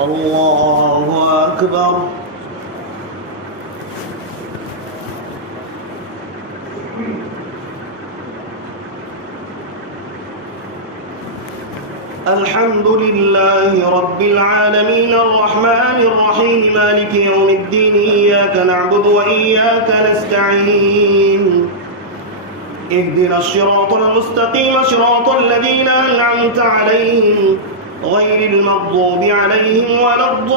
الله أكبر. الحمد لله رب العالمين الرحمن الرحيم مالك يوم الدين إياك نعبد وإياك نستعين اهدنا الصراط المستقيم صراط الذين أنعمت عليهم غير المغضوب عليهم ولا الضالين.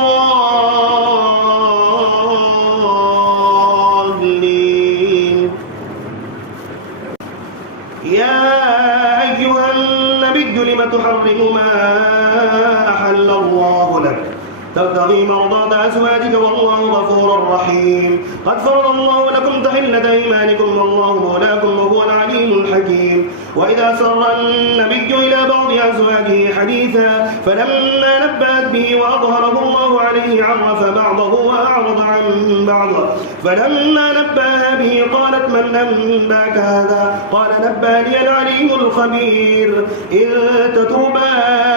يا أيها النبي لم تحرم ما أحل الله لك تبتغي مرضات أزواجك والله غفور رحيم. قد فرض الله لكم تحلة أيمانكم والله مولاكم وهو العليم الحكيم. وإذا سر النبي إلى بعض أزواجه حديثا فلما نبأت به وأظهره الله عليه عرف بعضه وأعرض عن بعض. فلما نبأها به قالت من أنباك هذا؟ قال نبأني العليم الخبير. إن تتوبا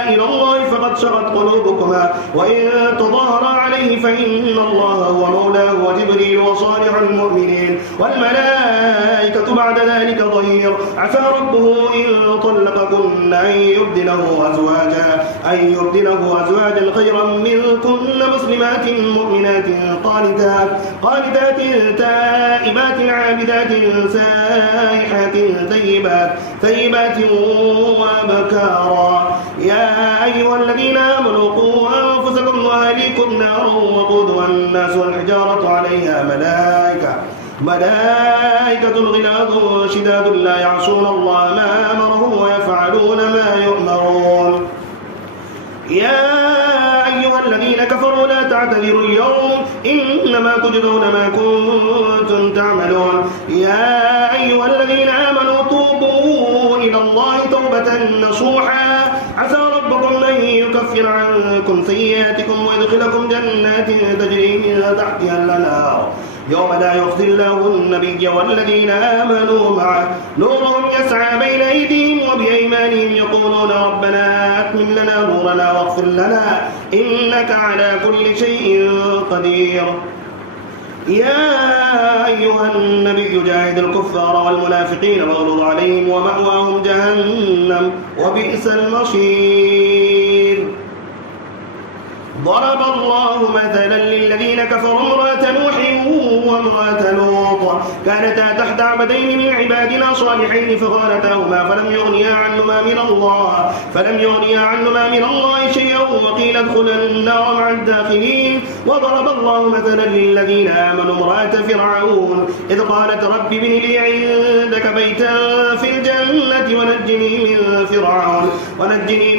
إلى الله فقد سغت قلوبكما وإن تظاهر عليه فإن الله هو مولاه وجبريل وصالح المؤمنين والملائكة بعد ذلك ظهير. عسى ربه إن طلقكن أن يبدله أزواجا خيرا منكن مسلمات مؤمنات قانتات تائبات عابدات سائحات ثيبات وأبكارا. يا أيها الذين آمنوا قوا أنفسكم وأهليكم نارا وقودها الناس والحجارة عليها ملائكة غلاظ شداد لا يعصون الله ما أمرهم ويفعلون ما يؤمرون. يا أيها الذين كفروا لا تعتذروا اليوم إنما تجزون ما كنتم تعملون. يا أيها الذين آمنوا توبوا إلى الله توبة نصوحا عسى ربكم أن يكفر عنكم سيئاتكم ويدخلكم جنات تجري من تحتها الأنهار يوم لا يخزي الله النبي والذين آمنوا معه نورهم يسعى بين أيديهم وبأيمانهم يقولون ربنا أتمم لنا نورنا واغفر لنا إنك على كل شيء قدير. يا أيها النبي جاهد الكفار والمنافقين واغلظ عليهم ومأواهم جهنم وبئس المصير. ضرب الله مثلا للذين كفروا امرأة نوح وامرأة لوط كانتا تحت عبدين من عبادنا صالحين فخانتاهما فلم يغنيا عنهما من الله شيئا وقيل ادخلا النار مع الداخلين. وضرب الله مثلا للذين آمنوا امرأة فرعون إذ قالت رب ابن لي عندك بيتا في الجنة ونجني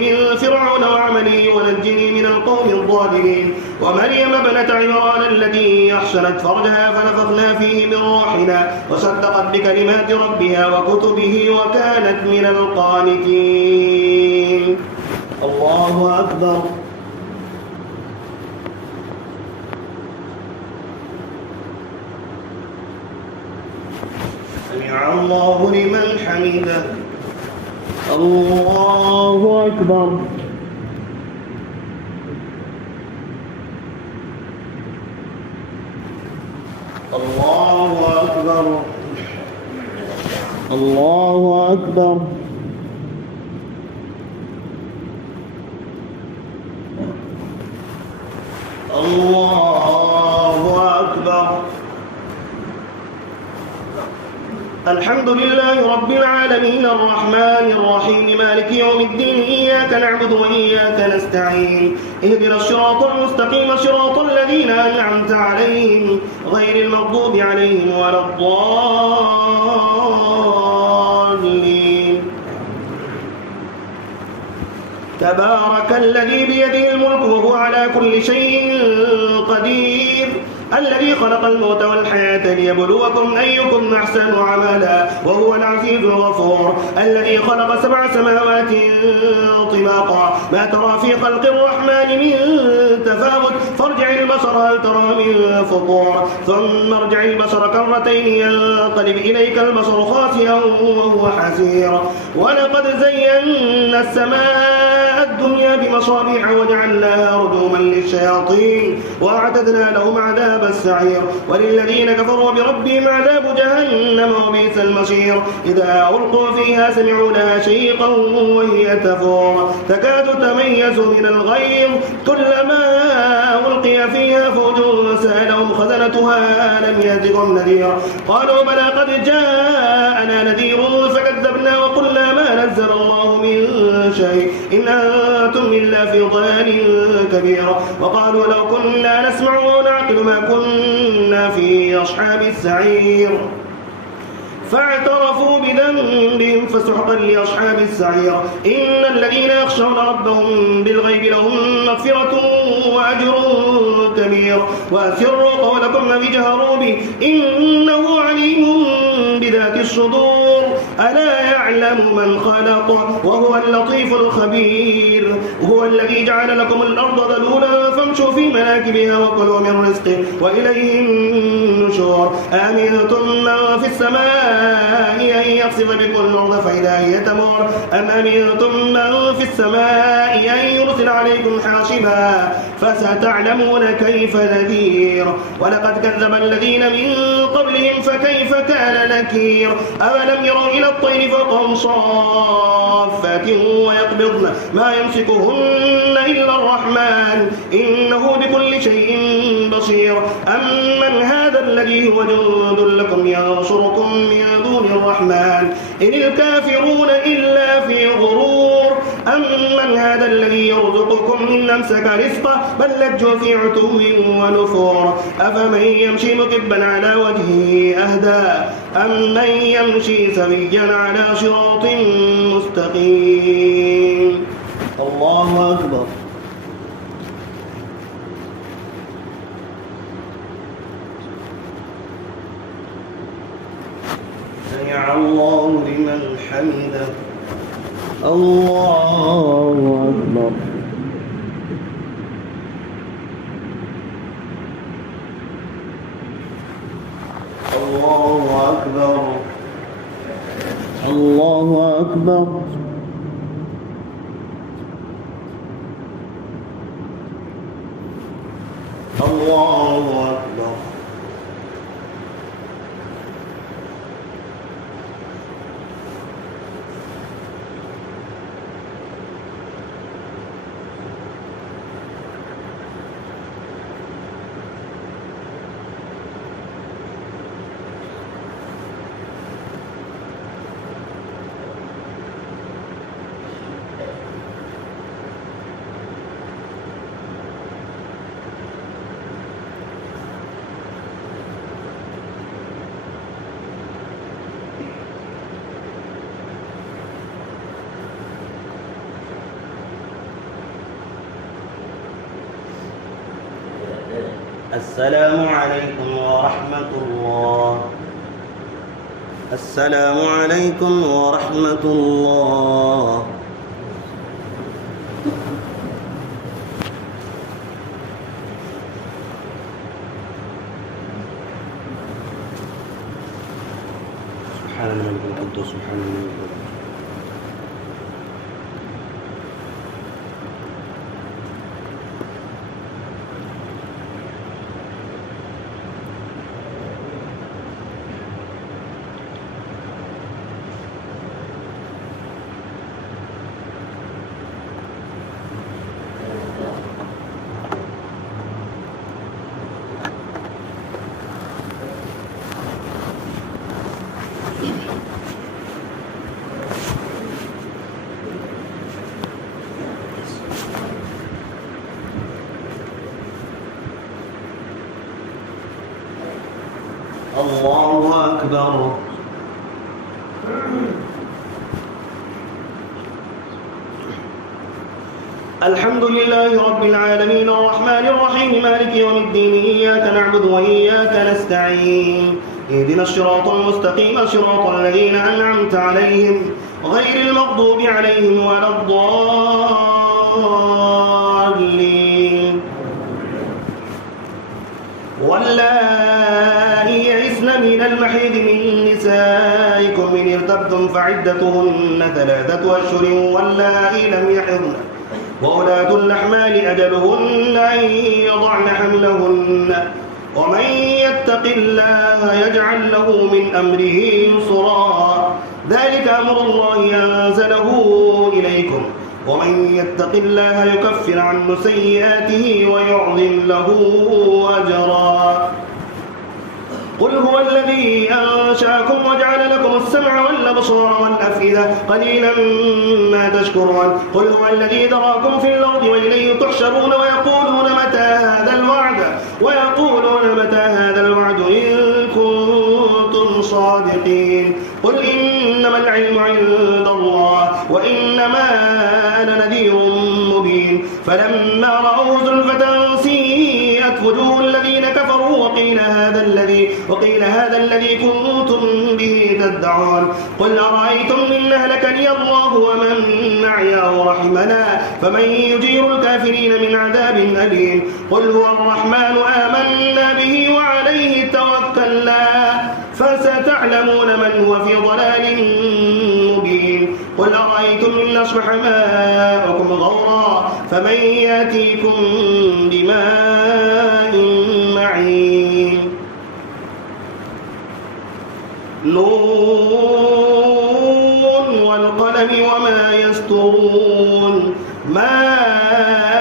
من فرعون وعملي ونجني من القوم الظالمين. ومريم ابنة عمران التي أحسنت فرجها فنفخنا فيه من روحنا وصدقت بكلمات ربها وكتبه وكانت من القانتين. الله أكبر. سمع الله لمن حمده. الله أكبر. الله أكبر. الله أكبر. الله أكبر. الحمد لله رب العالمين الرحمن الرحيم مالك يوم الدين إياك نعبد وإياك نستعين اهدنا الصراط المستقيم صراط الذين أنعمت عليهم غير المغضوب عليهم ولا الضالين. تبارك الذي بيده الملك وهو على كل شيء قدير الذي خلق الموت والحياة ليبلوكم أيكم أحسن عملا وهو العزيز الغفور الذي خلق 7 سماوات طباقا ما ترى في خلق الرحمن من تفاوت فارجع البصر هل ترى من فطور ثم ارجع البصر كرتين ينقلب إليك البصر خاسئا وهو حسير ولقد زينا السماء الدنيا بمصابيح وجعلناها رجوما للشياطين وأعتدنا لهم عذاب السعير وللذين كفروا بربهم عذاب جهنم وبئس المصير إذا ألقوا فيها سمعوا لها شيقا وهي تفور تكاد تميز من الغيظ كلما ألقي فيها فوج سألهم خزنتها ألم يأتكم نذير قالوا بلى قد جاءنا نذير فكذبنا وقلنا ما نزل الله من شيء إن أنتم إلا في ضلال كبير وقالوا لو كنا نسمع ونعقل ما كنا في أصحاب السعير فاعترفوا بذنبهم فسحقا لأصحاب السعير إن الذين يخشون ربهم بالغيب لهم مغفرة وأجر كبير وأسروا قولكم أو اجهروا به إنه عليم بذات الصدور ألا يعلم من خلق وهو اللطيف الخبير هو الذي جعل لكم الأرض ذلولا فامشوا في مناكبها وكلوا من رزقه وإليه النشور آمنتم من في السماء أن يخسف بكم الأرض فإذا هي تمور أم أمنتم من في السماء أن يرسل عليكم حاصبا فستعلمون كيف نذير ولقد كذب الذين من قبلهم فكيف كان نكير أولم يروا إلى الطير فوقهم صافات ويقبضن ما يمسكهن إلا الرحمن إنه بكل شيء بصير أمن هذا الذي هو جند لكم ينصركم من دون الرحمن إن الكافرون إلا في غرور أمن هذا الذي يرزقكم إن أمسك رزقه بل لجوا في عتو ونفور أفمن يمشي مكبا على وجهه أهدى أمن يمشي سويا على صراط مستقيم الله أكبر سمع الله لمن حمده الله أكبر الله أكبر الله أكبر الله أكبر السلام عليكم ورحمة الله السلام عليكم ورحمة الله سبحان الملك القدوس سبحان الملك القدوس الله أكبر الحمد لله رب العالمين الرحمن الرحيم مالك يوم الدين إياك نعبد وإياك نستعين اهدنا الصراط المستقيم صراط الذين أنعمت عليهم غير المغضوب عليهم ولا الضالين واللائي يئسن من المحيض من نسائكم إن ارتبتم فعدتهن 3 أشهر واللائي لم يحضن وأولاة الأحمال أجلهن أن يضعن حملهن ومن يتق الله يجعل له من أمره يسرا ذلك أمر الله أنزله إليكم ومن يتق الله يكفر عنه سيئاته ويعظم له أجرا قل هو الذي أنشأكم وجعل لكم السمع والأبصار والأفئدة قليلا ما تشكرون قل هو الذي ذراكم في الأرض وإليه تحشرون ويقولون متى هذا الوعد إن كنتم صادقين قل إنما العلم عند الله وإنما أنا نذير مبين فلما رأوه زلفة سيئت وجوه الذين كفروا وقيل هذا الذي كنتم به تدعون قل أرأيتم إن أهلكني الله ومن معي أو رحمنا فمن يجير الكافرين من عذاب أليم قل هو الرحمن آمنا به وعليه توكلنا فستعلمون من هو في ضلال مبين قل أرأيتم إن أصبح ماؤكم غورا فمن يأتيكم بماء معين نون والقلم وما يسطرون ما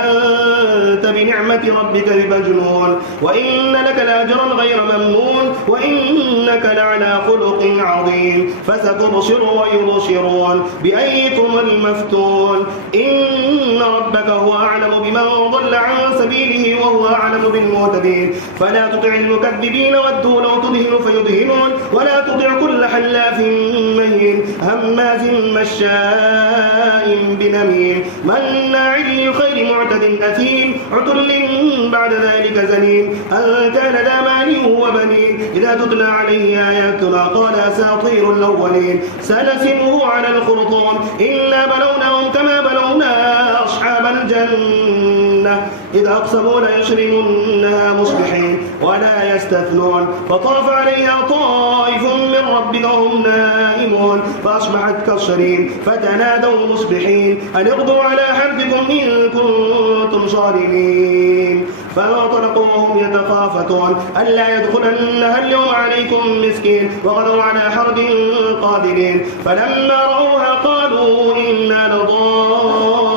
أنت بنعمة ربك بمجنون وإن لك لأجرا غير ممنون وإنك لعلى خلق عظيم فستبصر ويبصرون بأيكم المفتون إن ربك هو أعلم بمن ضل عن سبيله وهو أعلم بالمهتدين فلا تطع المكذبين ودوا لو تدهن فيدهنون ولا تطع كل حلاف مهين هماز مشاء بنميم مناع للخير معتد أثيم عتل بعد ذلك زنيم أن كان ذا مال وبنين إذا تتلى عليه آياتنا قال أساطير الأولين سنسمه على الخرطوم إنا بلوناهم كما بلونا أصحاب الجنة إذا أقسموا ليصرمنها مصبحين ولا يستثنون فطاف عليها طائف من ربك وهم نائمون فأصبحت كالصريم فتنادوا مصبحين أن اغدوا على حرثكم إن كنتم صارمين فانطلقوا وهم يتخافتون ألا يدخلنها اليوم عليكم مسكين وغدوا على حرد قادرين فلما رأوها قالوا إنا لضالون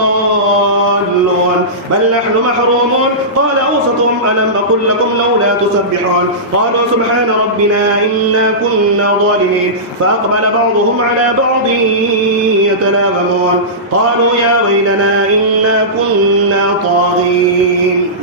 بل نحن محرومون قال أوسطهم ألم أقل لكم لولا تسبحون قالوا سبحان ربنا إنا كنا ظالمين فأقبل بعضهم على بعض يتلاومون قالوا يا ويلنا إنا كنا طاغين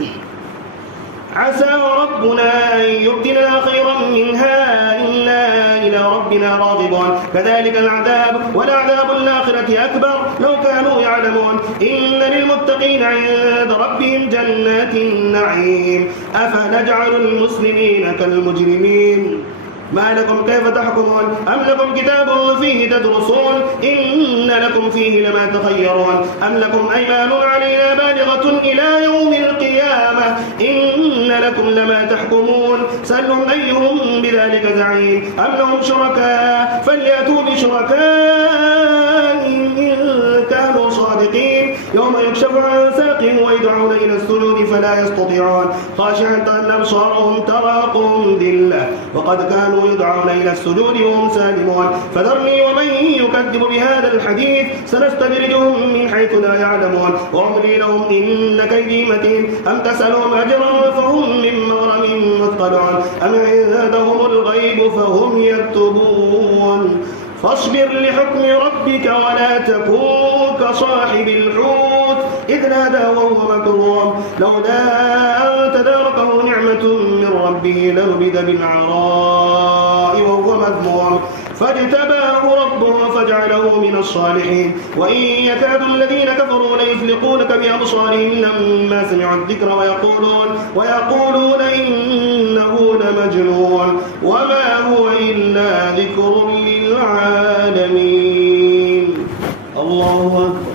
عسى ربنا أن يبدلنا خيرا منها إنا إلى ربنا راغبون كذلك العذاب ولعذاب الآخرة أكبر لو كانوا يعلمون إن للمتقين عند ربهم جنات النعيم أفنجعل المسلمين كالمجرمين ما لكم كيف تحكمون أم لكم كتاب فيه تدرسون إن لكم فيه لما تخيرون أم لكم أيمان علينا بالغة إلى يوم القيامة إن لكم لما تحكمون سلهم أيهم بذلك زعيم أم لهم شركاء فليأتوا بشركائهم إن كانوا صادقين يوم يكشف عن ساق ويدعون إلى السجود فلا يستطيعون خاشعة أبصارهم تراقهم ذلة وقد كانوا يدعون إلى السجود وهم سالمون فذرني ومن يكذب بهذا الحديث سنستدرجهم من حيث لا يعلمون وأملي لهم إن كيدي متين أم تسألهم أجرا فهم من مغرم مثقلون أم عندهم الغيب فهم يكتبون فاصبر لحكم ربك ولا تكن كصاحب الحوت إذ نادى وهو مكروم لولا أن تداركه نعمة من ربه لنبذ بالعراء وهو مذموم فاجتباه ربه فجعله من الصالحين وإن يكاد الذين كفروا ليزلقونك بأبصارهم لما سمعوا الذكر ويقولون إنه لمجنون وما هو إلا ذكر للعالمين الله أكبر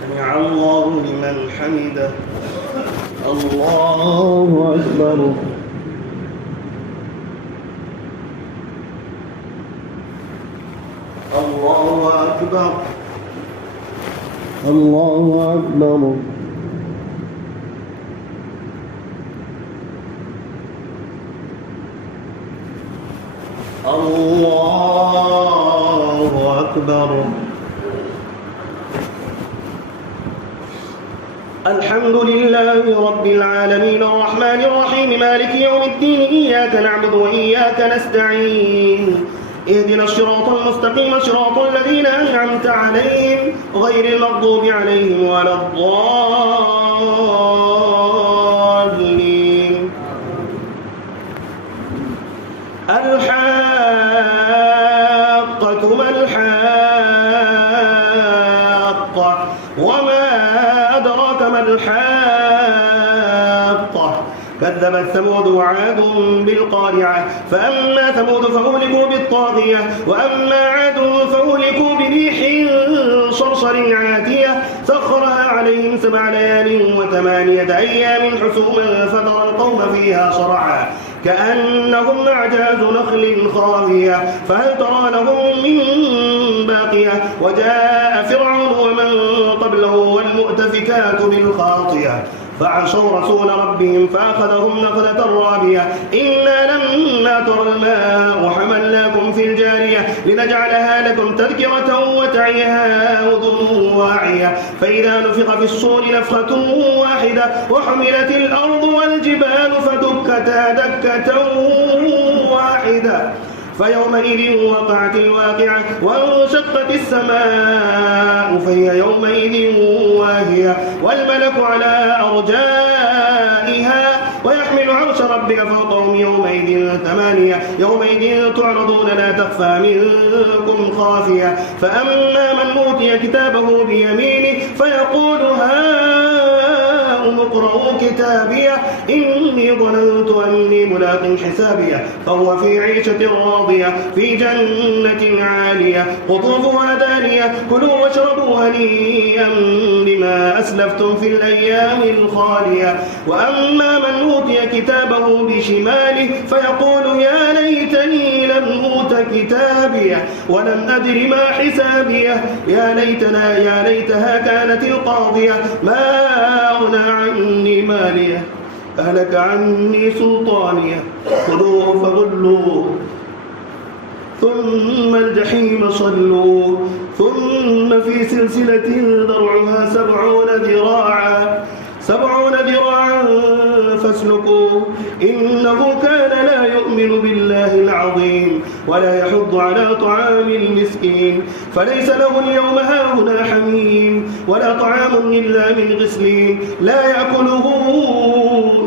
سمع الله لمن حمده الله أكبر الله أكبر الله أكبر الله أكبر. الحمد لله رب العالمين الرحمن الرحيم مالك يوم الدين إياك نعبد وإياك نستعين اهدنا الصراط المستقيم صراط الذين أنعمت عليهم غير المغضوب عليهم ولا الضالين. الحاقة ما الحاقة وما أدراك ما الحاقة كذبت ثمود وعاد بالقارعة فأما ثمود فأهلكوا بالطاغية وأما عاد فأهلكوا بريح صرصر عاتية سخرها عليهم 7 ليال و8 أيام حسوما فترى القوم فيها صرعا كأنهم أعجاز نخل خاوية فهل ترى لهم من باقية وجاء فرعون ومن قبله والمؤتفكات بالخاطية فعصوا رسول ربهم فأخذهم نخلة رابية إنا لما ترى الماء حملناكم في الجارية لنجعلها لكم تذكرة وتعيها أذن واعية فإذا نفخ في الصور نفخة واحدة وحملت الأرض والجبال فدكتا دكة واحدة فيومئذ وقعت الواقعة وانشقت السماء فهي يومئذ واهية والملك على أرجائها ويحمل عرش ربك فوقهم يومئذ 8 يومئذ تعرضون لا تخفى منكم خافية فأما من أوتي كتابه بيمينه فيقول هاؤم اقرءوا كتابيه إني ظننت أني ملاق حسابيه فهو في عيشة راضية في جنة عالية قطوفها دانية كلوا واشربوا هنيئا بما أسلفتم في الأيام الخالية وأما من أوتي كتابه بشماله فيقول يا ليتني لم أوت كتابيه ولم أدر ما حسابيه يا ليتها كانت القاضية ما أغنى عني ماليه أهلك عني سلطانيه خذوه فغلوه ثم الجحيم صلوه ثم في سلسلة ذرعها 70 ذراعا فاسلكوه إنه كان لا يؤمن بالله العظيم ولا يحض على طعام المسكين فليس له اليوم هاهنا حميم ولا طعام إلا من غسلين لا يأكله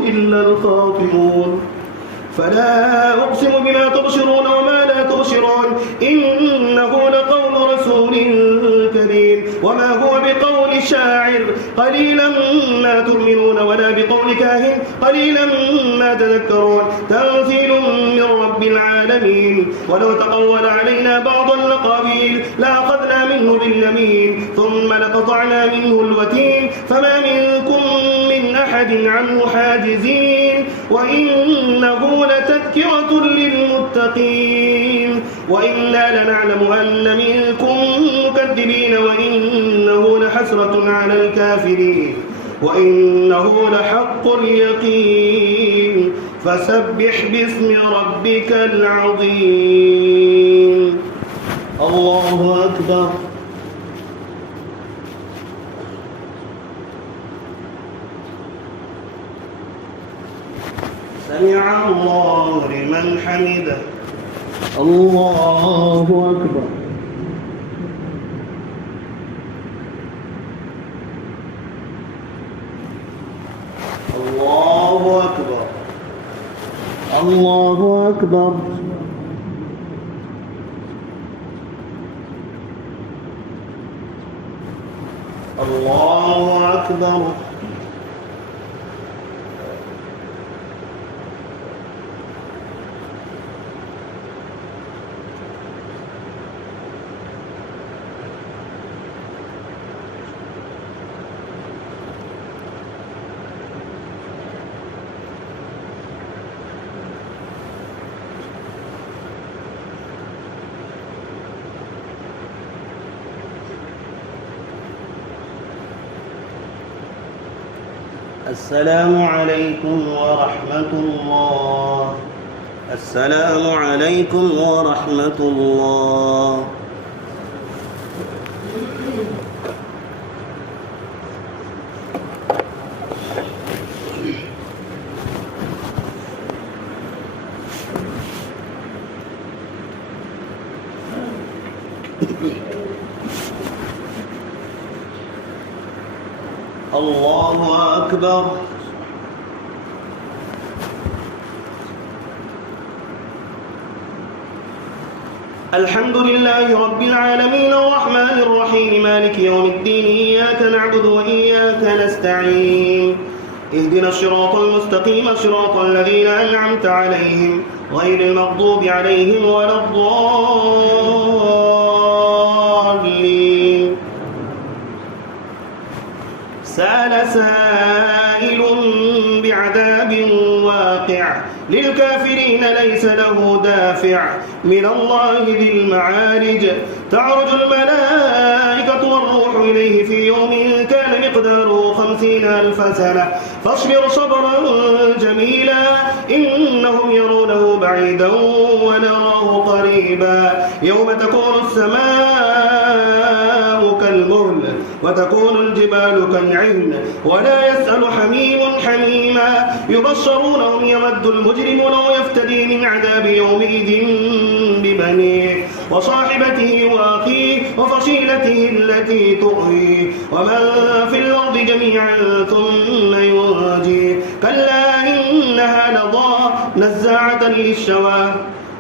إلا الخاطئون فلا أقسم بما تبصرون وما لا تبصرون إنه لقول رسول كريم وما هو بقول شاعر قليلا ما تؤمنون ولا بقول كاهن قليلا ما تذكرون تنزيل من رب العالمين ولو تقول علينا بعض الأقاويل لأخذنا منه باليمين ثم لقطعنا منه الوتين فما منكم من أحد عنه حاجزين وإنه لتذكرة للمتقين وإنا لنعلم أن منكم مكذبين وإنه لحسرة على الكافرين وإنه لحق اليقين فسبح باسم ربك العظيم. الله أكبر. سمع الله لمن حمده. الله أكبر. الله أكبر. الله أكبر. الله أكبر. السلام عليكم ورحمة الله. السلام عليكم ورحمة الله. الله أكبر. الحمد لله رب العالمين الرحمن الرحيم مالك يوم الدين إياك نعبد وإياك نستعين اهدنا الصراط المستقيم صراط الذين أنعمت عليهم غير المغضوب عليهم ولا الضالين. سأل سائل بعذاب واقع للكافرين ليس له دافع من الله ذي المعارج تعرج الملائكة والروح إليه في يوم كان مقداره 50,000 سنة فاصبر صبرا جميلا إنهم يرونه بعيدا ونراه قريبا يوم تكون السماء كالمهل وتكون الجبال كالعهن ولا يسأل حميم حميما يبشرونهم يود المجرمون ويفتدي من عذاب يومئذ ببنيه وصاحبته وأخيه وفصيلته التي تؤويه ومن في الأرض جميعا ثم ينجيه كلا إنها لظى نزاعة للشوى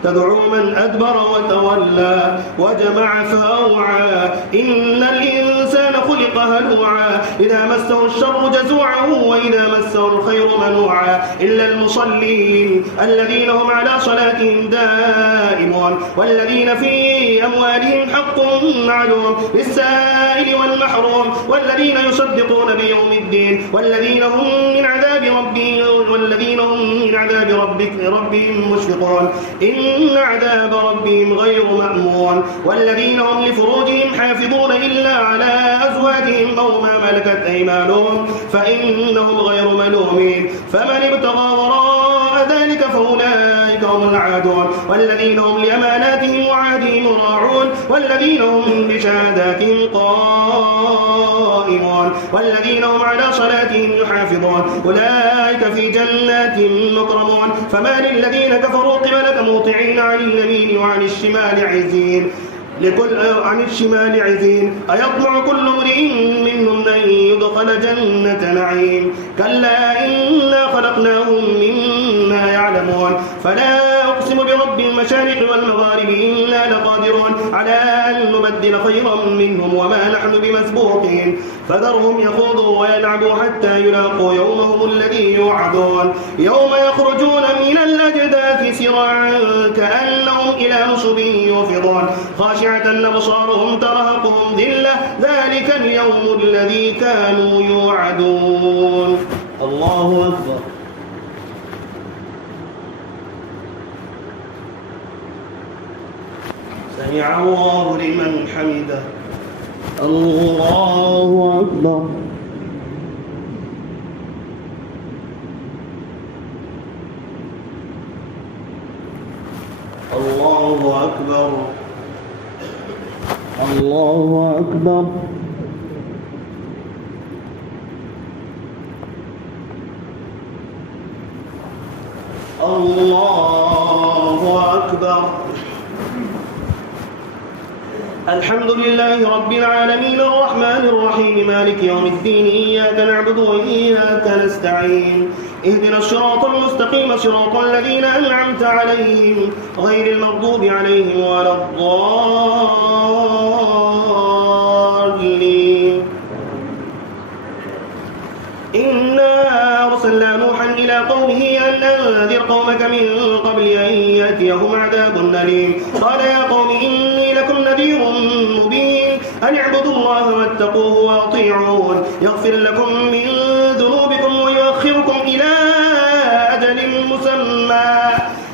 تدعو من أدبر وتولى وجمع فأوعى إن الإنسان خلق هلوعا إذا مسه الشر جزوعا وإذا مسه الخير منوعا إلا المصلين الذين هم على صلاتهم دائمون والذين في أموالهم حق معلوم للسائل والمحروم والذين يصدقون بيوم الدين والذين هم من عذاب ربهم مشفقون إن عذاب ربهم غير مأمون والذين هم لفروجهم حافظون إلا على أزواجهم أو ما ملكت أيمانهم فإنهم غير ملومين فمن ابتغى وراء ذلك فأولئك هم العادون والذين هم لأماناتهم وعهدهم راعون والذين هم بشهاداتهم قائمون والذين هم على صلاتهم يحافظون أولئك في جنات مكرمون فما للذين كفروا قبلك مهطعين عن اليمين وعن الشمال عزين أيطمع كل امرئ منهم أن يدخل جنة نعيم كلا إنا خلقناهم مما يعلمون فلا أقسم برب المشارق والمغارب إنا لقادرون على أن نبدل خيرا منهم وما نحن بمسبوقين فذرهم يخوضوا ويلعبوا حتى يلاقوا يومهم الذي يوعدون يوم يخرجون من الأجداث سراعا كأنهم إلى نصب يوفضون خاشعة أبصارهم ترهقهم ذلة ذلك اليوم الذي كانوا يوعدون. الله أكبر. سمع الله لمن حمده. الله أكبر. الله أكبر. الله أكبر. الله أكبر. الحمد لله رب العالمين الرحمن الرحيم مالك يوم الدين إياك نعبد وإياك نستعين اهدنا الصراط المستقيم صراط الذين أنعمت عليهم غير المغضوب عليهم ولا الضالين. إنا أرسلنا نوحا إلى قومه أن أنذر قومك من قبل أن يأتيهم عذاب أليم قال يا قوم إني لكم نذير مبين أن اعبدوا الله واتقوه وأطيعون يغفر لكم من ذنوبكم ويؤخركم إلى أجل مسمى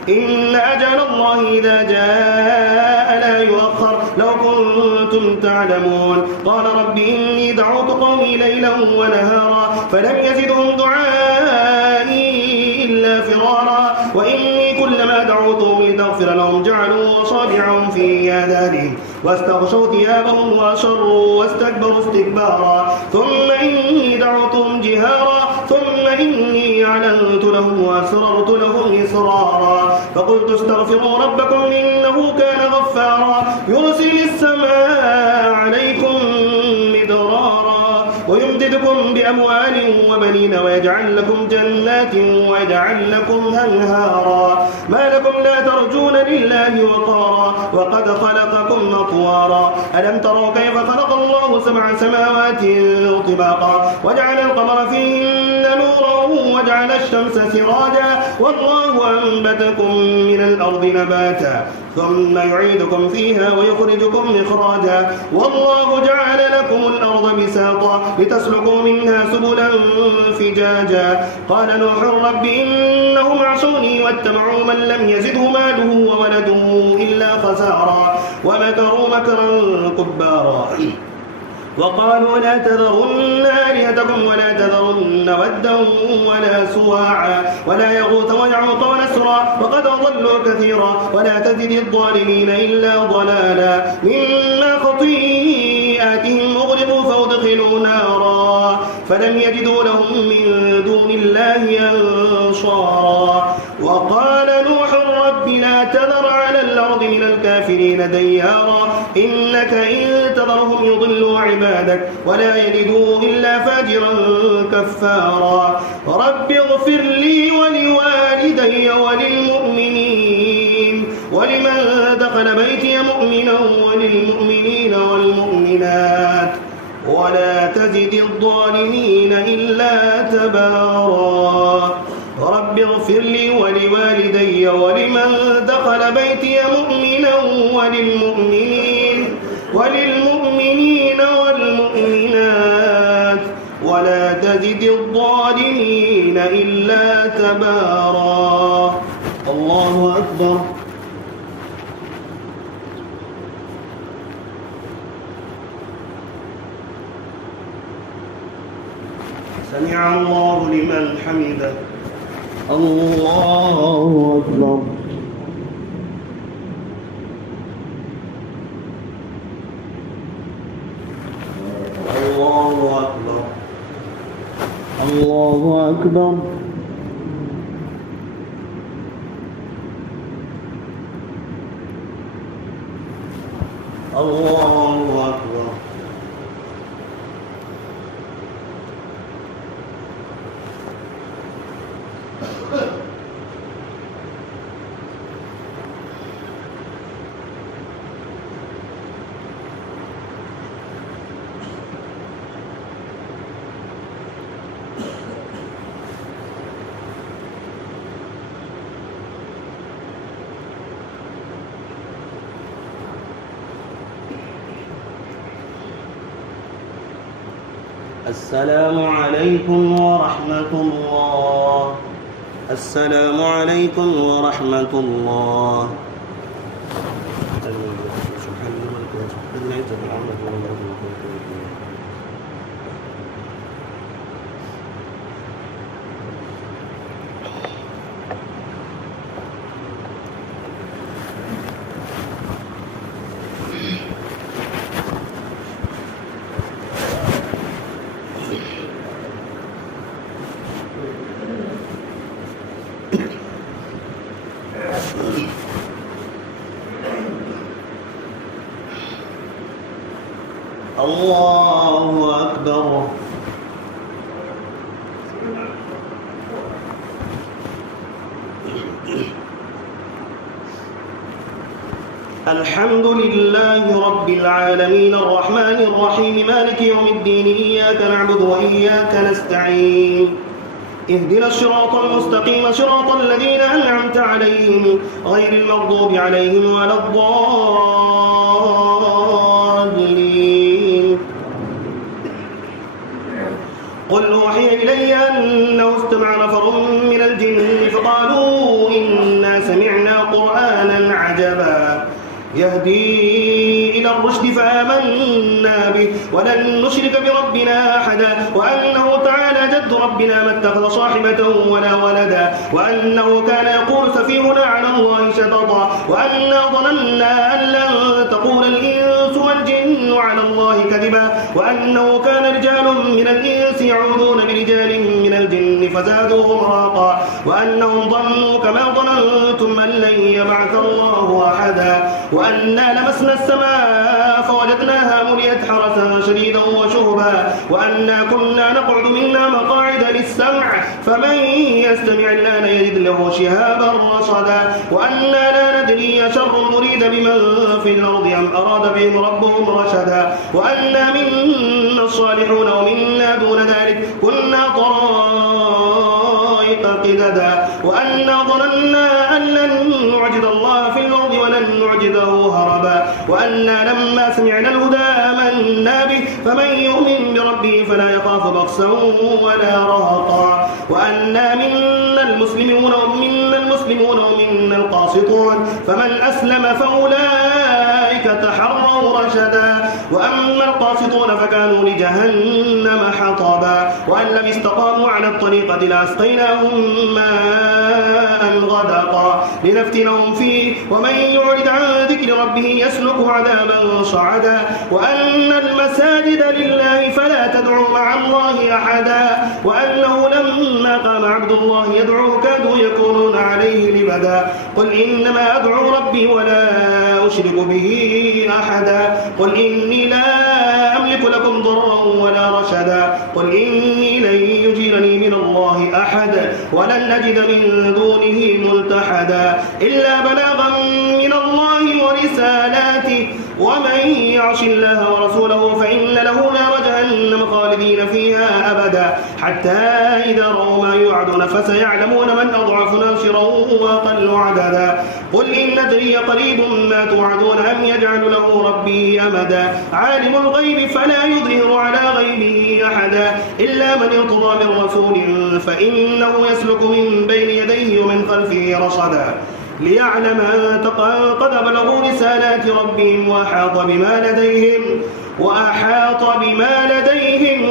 إن أجل الله إذا جاء لا يؤخر لو كنتم تعلمون قال رب إني دعوت قومي ليلا ونهارا فلم يزدهم دعائي إلا فرارا وإني كلما دعوتهم لتغفر لهم جعلوا أصابعهم في آذانهم واستغشوا ثيابهم وأصروا واستكبروا استكبارا ثم إني دعوتهم جهارا ثم إني أعلنت لهم وأسررت لهم إسرارا فقلت استغفروا ربكم إنه كان غفارا يرسل السماء عليكم مدرارا ويمددكم بأموال وبنين ويجعل لكم جنات ويجعل لكم أنهارا ما لكم لا ترجون لله وقارا وقد خلقكم أطوارا ألم تروا كيف خلق الله 7 سماوات طباقا وجعل القمر فيهن نورا وجعل الشمس سراجا والله أنبتكم من الأرض نباتا ثم يعيدكم فيها ويخرجكم إخراجا والله جعل لكم الأرض بساطا لتسلكوا منها سبلا فجاجا قال نوح رب إنهم عصوني واتبعوا من لم يزده ماله وولده إلا خسارا ومكروا مكرا كبارا وقالوا لا تذرن آلهتكم ولا تذرن ودا ولا سواعا ولا يغوث ويعوق ونسرا وقد أضلوا كثيرا ولا تزد الظالمين إلا ضلالا مما خطيئاتهم أغرقوا فأدخلوا نارا فلم يجدوا لهم من دون الله أنصارا وقال نوح رب لا تذر على الأرض من الكافرين ديارا إنك إن تذرهم يضلوا عبادك ولا يلدوا إلا فاجرا كفارا رب اغفر لي ولوالدي وللمؤمنين ولمن دخل بيتي مؤمنا وللمؤمنين والمؤمنات ولا تزد الظالمين إلا تبارا رب اغفر لي ولوالدي ولمن دخل بيتي مؤمنا وللمؤمنين والمؤمنات ولا تزد الظالمين إلا تبارا الله أكبر سمع الله لمن حمده الله أكبر الله أكبر الله أكبر الله أكبر السلام عليكم ورحمة الله السلام عليكم ورحمة الله الله أكبر الحمد لله رب العالمين الرحمن الرحيم مالك يوم الدين إياك نعبد وإياك نستعين اهدنا الصراط المستقيم صراط الذين أنعمت عليهم غير المغضوب عليهم ولا الضالين قل أوحي إلي أنه استمع نفر من الجن فقالوا إنا سمعنا قرآنا عجبا يهدي إلى الرشد فآمنا به ولن نشرك بربنا أحدا وأنه تعالى جد ربنا ما اتخذ صاحبة ولا ولدا وأنه كان يقول سفيهنا على الله شططا وأنا ظننا أن لن تقول الإنس والجن على الله كذبا وأنه كان رجال من الإنس يعوذون برجال من الجن فزادوهم رهقا وأنهم ظنوا كما ظننتم أن لن يبعث الله أحدا وأنا لمسنا السماء فوجدناها مليت حرسا شديدا وشهبا وأنا كنا نقعد منا مقاعد للسمع فمن يستمع الآن يجد له شهابا رصدا وأنا لا ندري أشر نريد بمن في الأرض أم أراد بهم ربهم رشدا وأنا منا الصالحون ومنا دون ذلك كنا طرائق قددا وأنا ظننا أن لن نعجز الله في الأرض ولن نعجزه هربا وأنا لما سمعنا الهدى آمنا به فمن يؤمن بربه فلا يخاف بخسا ولا رهقا وأنا منا المسلمون ومنا القاسطون فمن أسلم فأولئك تحروا رشدا وأما القاسطون فكانوا لجهنم حطبا وأن لم استقاموا على الطريقة لأسقيناهم ماء غدقا لنفتنهم فيه ومن يعرض عن ذكر ربه يسلكه عذابا صعدا وأن المساجد لله فلا تدعوا مع الله أحدا وأنه لما قام عبد الله يدعوه كادوا يكونون عليه لبدا قل إنما أدعو ربي ولا أشرك به أحدا قل إني لا أملك لكم ضرا ولا رشدا قل إني لن يجيرني من الله أحد ولن نجد من دونه ملتحدا إلا بلاغا من الله ورسالاته ومن يعص الله ورسوله فإن له نار جهنم خالدين فيها أبدا حتى إذا رأوا ما يوعدون فسيعلمون من أضعف ناصرا وأقل عددا قل إن أدري قريب ما توعدون أم يجعل له ربي أمدا عالم الغيب فلا يظهر على غيبه أحدا إلا من ارتضى من رسول فإنه يسلك من بين يديه ومن خلفه رصدا ليعلم أن قد بلغوا رسالات ربهم وأحاط بما لديهم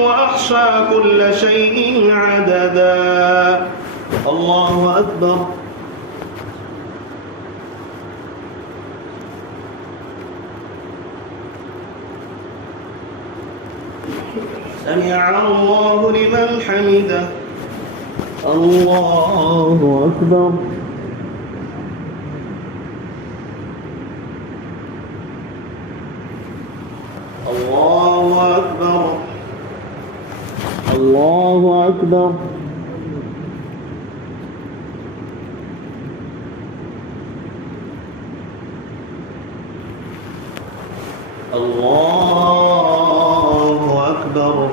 وأحصى كل شيء عددا. الله أكبر. سمع الله لمن حمده. الله أكبر. الله أكبر. الله أكبر. الله أكبر.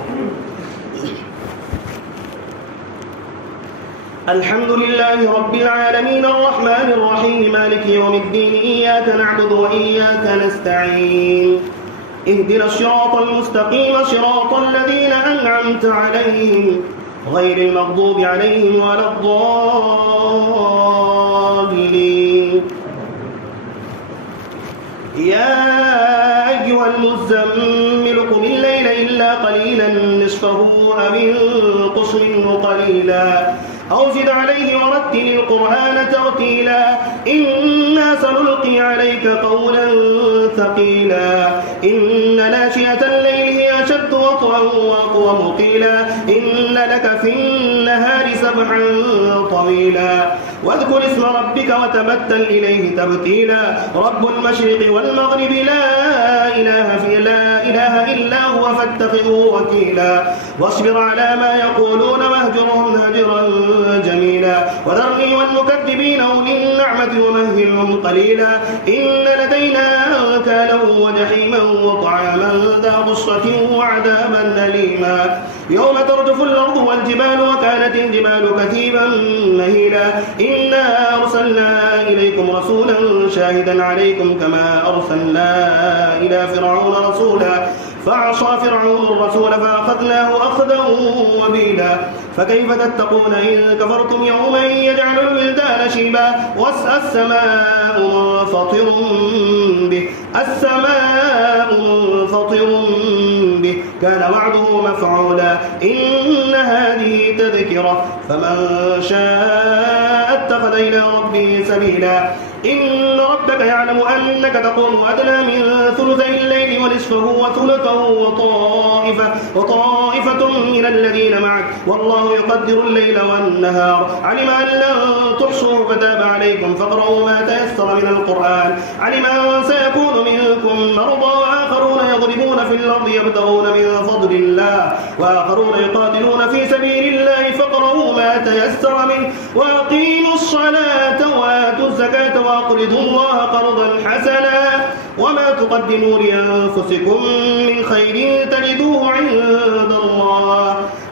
الحمد لله رب العالمين الرحمن الرحيم مالك يوم الدين إياك نعبد وإياك نستعين اهدنا الصراط المستقيم صراط الذين أنعمت عليهم غير المغضوب عليهم ولا الضالين. يا أيها المزمل قم الليل إلا قليلا نصفه أو انقص منه قليلا أو زد عليه ورتل القرآن ترتيلا إنا سنلقي عليك قولا ثقيلا إن ناشئة الليل هي أشد وطئا وأقوم قيلا إن لك في النهار سبحا طويلا واذكر اسم ربك وتبتل إليه تبتيلا رب المشرق والمغرب لا إله إلا هو فاتخذه وكيلا واصبر على ما يقولون واهجرهم هجرا جميلا وذرني والمكذبين أولي النعمة ومهلهم قليلا إن لدينا أنكالا وجحيما وطعاما ذا غصة وعذابا أليما يوم ترجف الأرض والجبال وكانت الجبال كثيبا مهيلا إنا أرسلنا إليكم رسولا شاهدا عليكم كما أرسلنا إلى فرعون رسولا فعصى فرعون الرسول فأخذناه أخذا وبيلا فكيف تتقون إن كفرتم يوما يجعل الولدان شيبا السماء منفطر به كان وعده مفعولا إن هذه تذكرة فمن شاء اتخذ إلى ربه سبيلا إن ربك يعلم أنك تقوم أدنى من ثلثي الليل ونصفه وثلثه وطائفة من الذين معك والله يقدر الليل والنهار علم أن لن تحصوا فتاب عليكم فاقرؤوا ما تيسر من القرآن علم أن سيكون منكم مرضى وآخرون يضربون في الأرض يبتغون من فضل الله وآخرون يقاتلون في سبيل الله فاقرؤوا ما تيسر منه وأقيموا الصلاة وآتوا الزكاة وأقرضوا الله قرضا حسنا وما تقدموا لأنفسكم من خير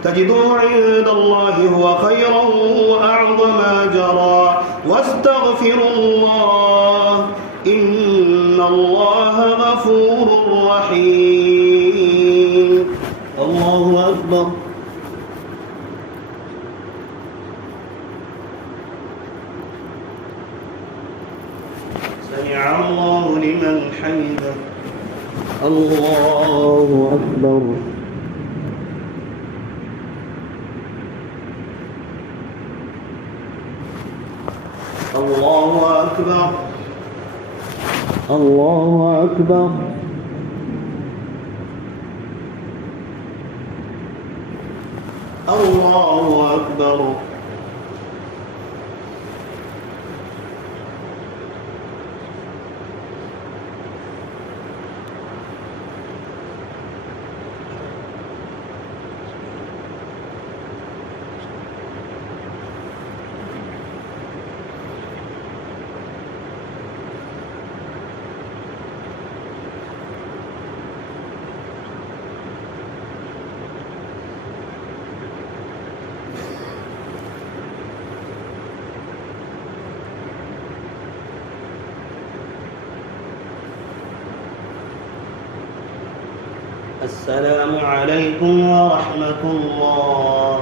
تجدوه عند الله هو خيرا وأعظم أجرا واستغفروا الله إن الله غفور رحيم. الله أكبر. سمع الله لمن حمده. الله أكبر. الله أكبر. الله أكبر. الله أكبر. السلام عليكم ورحمة الله.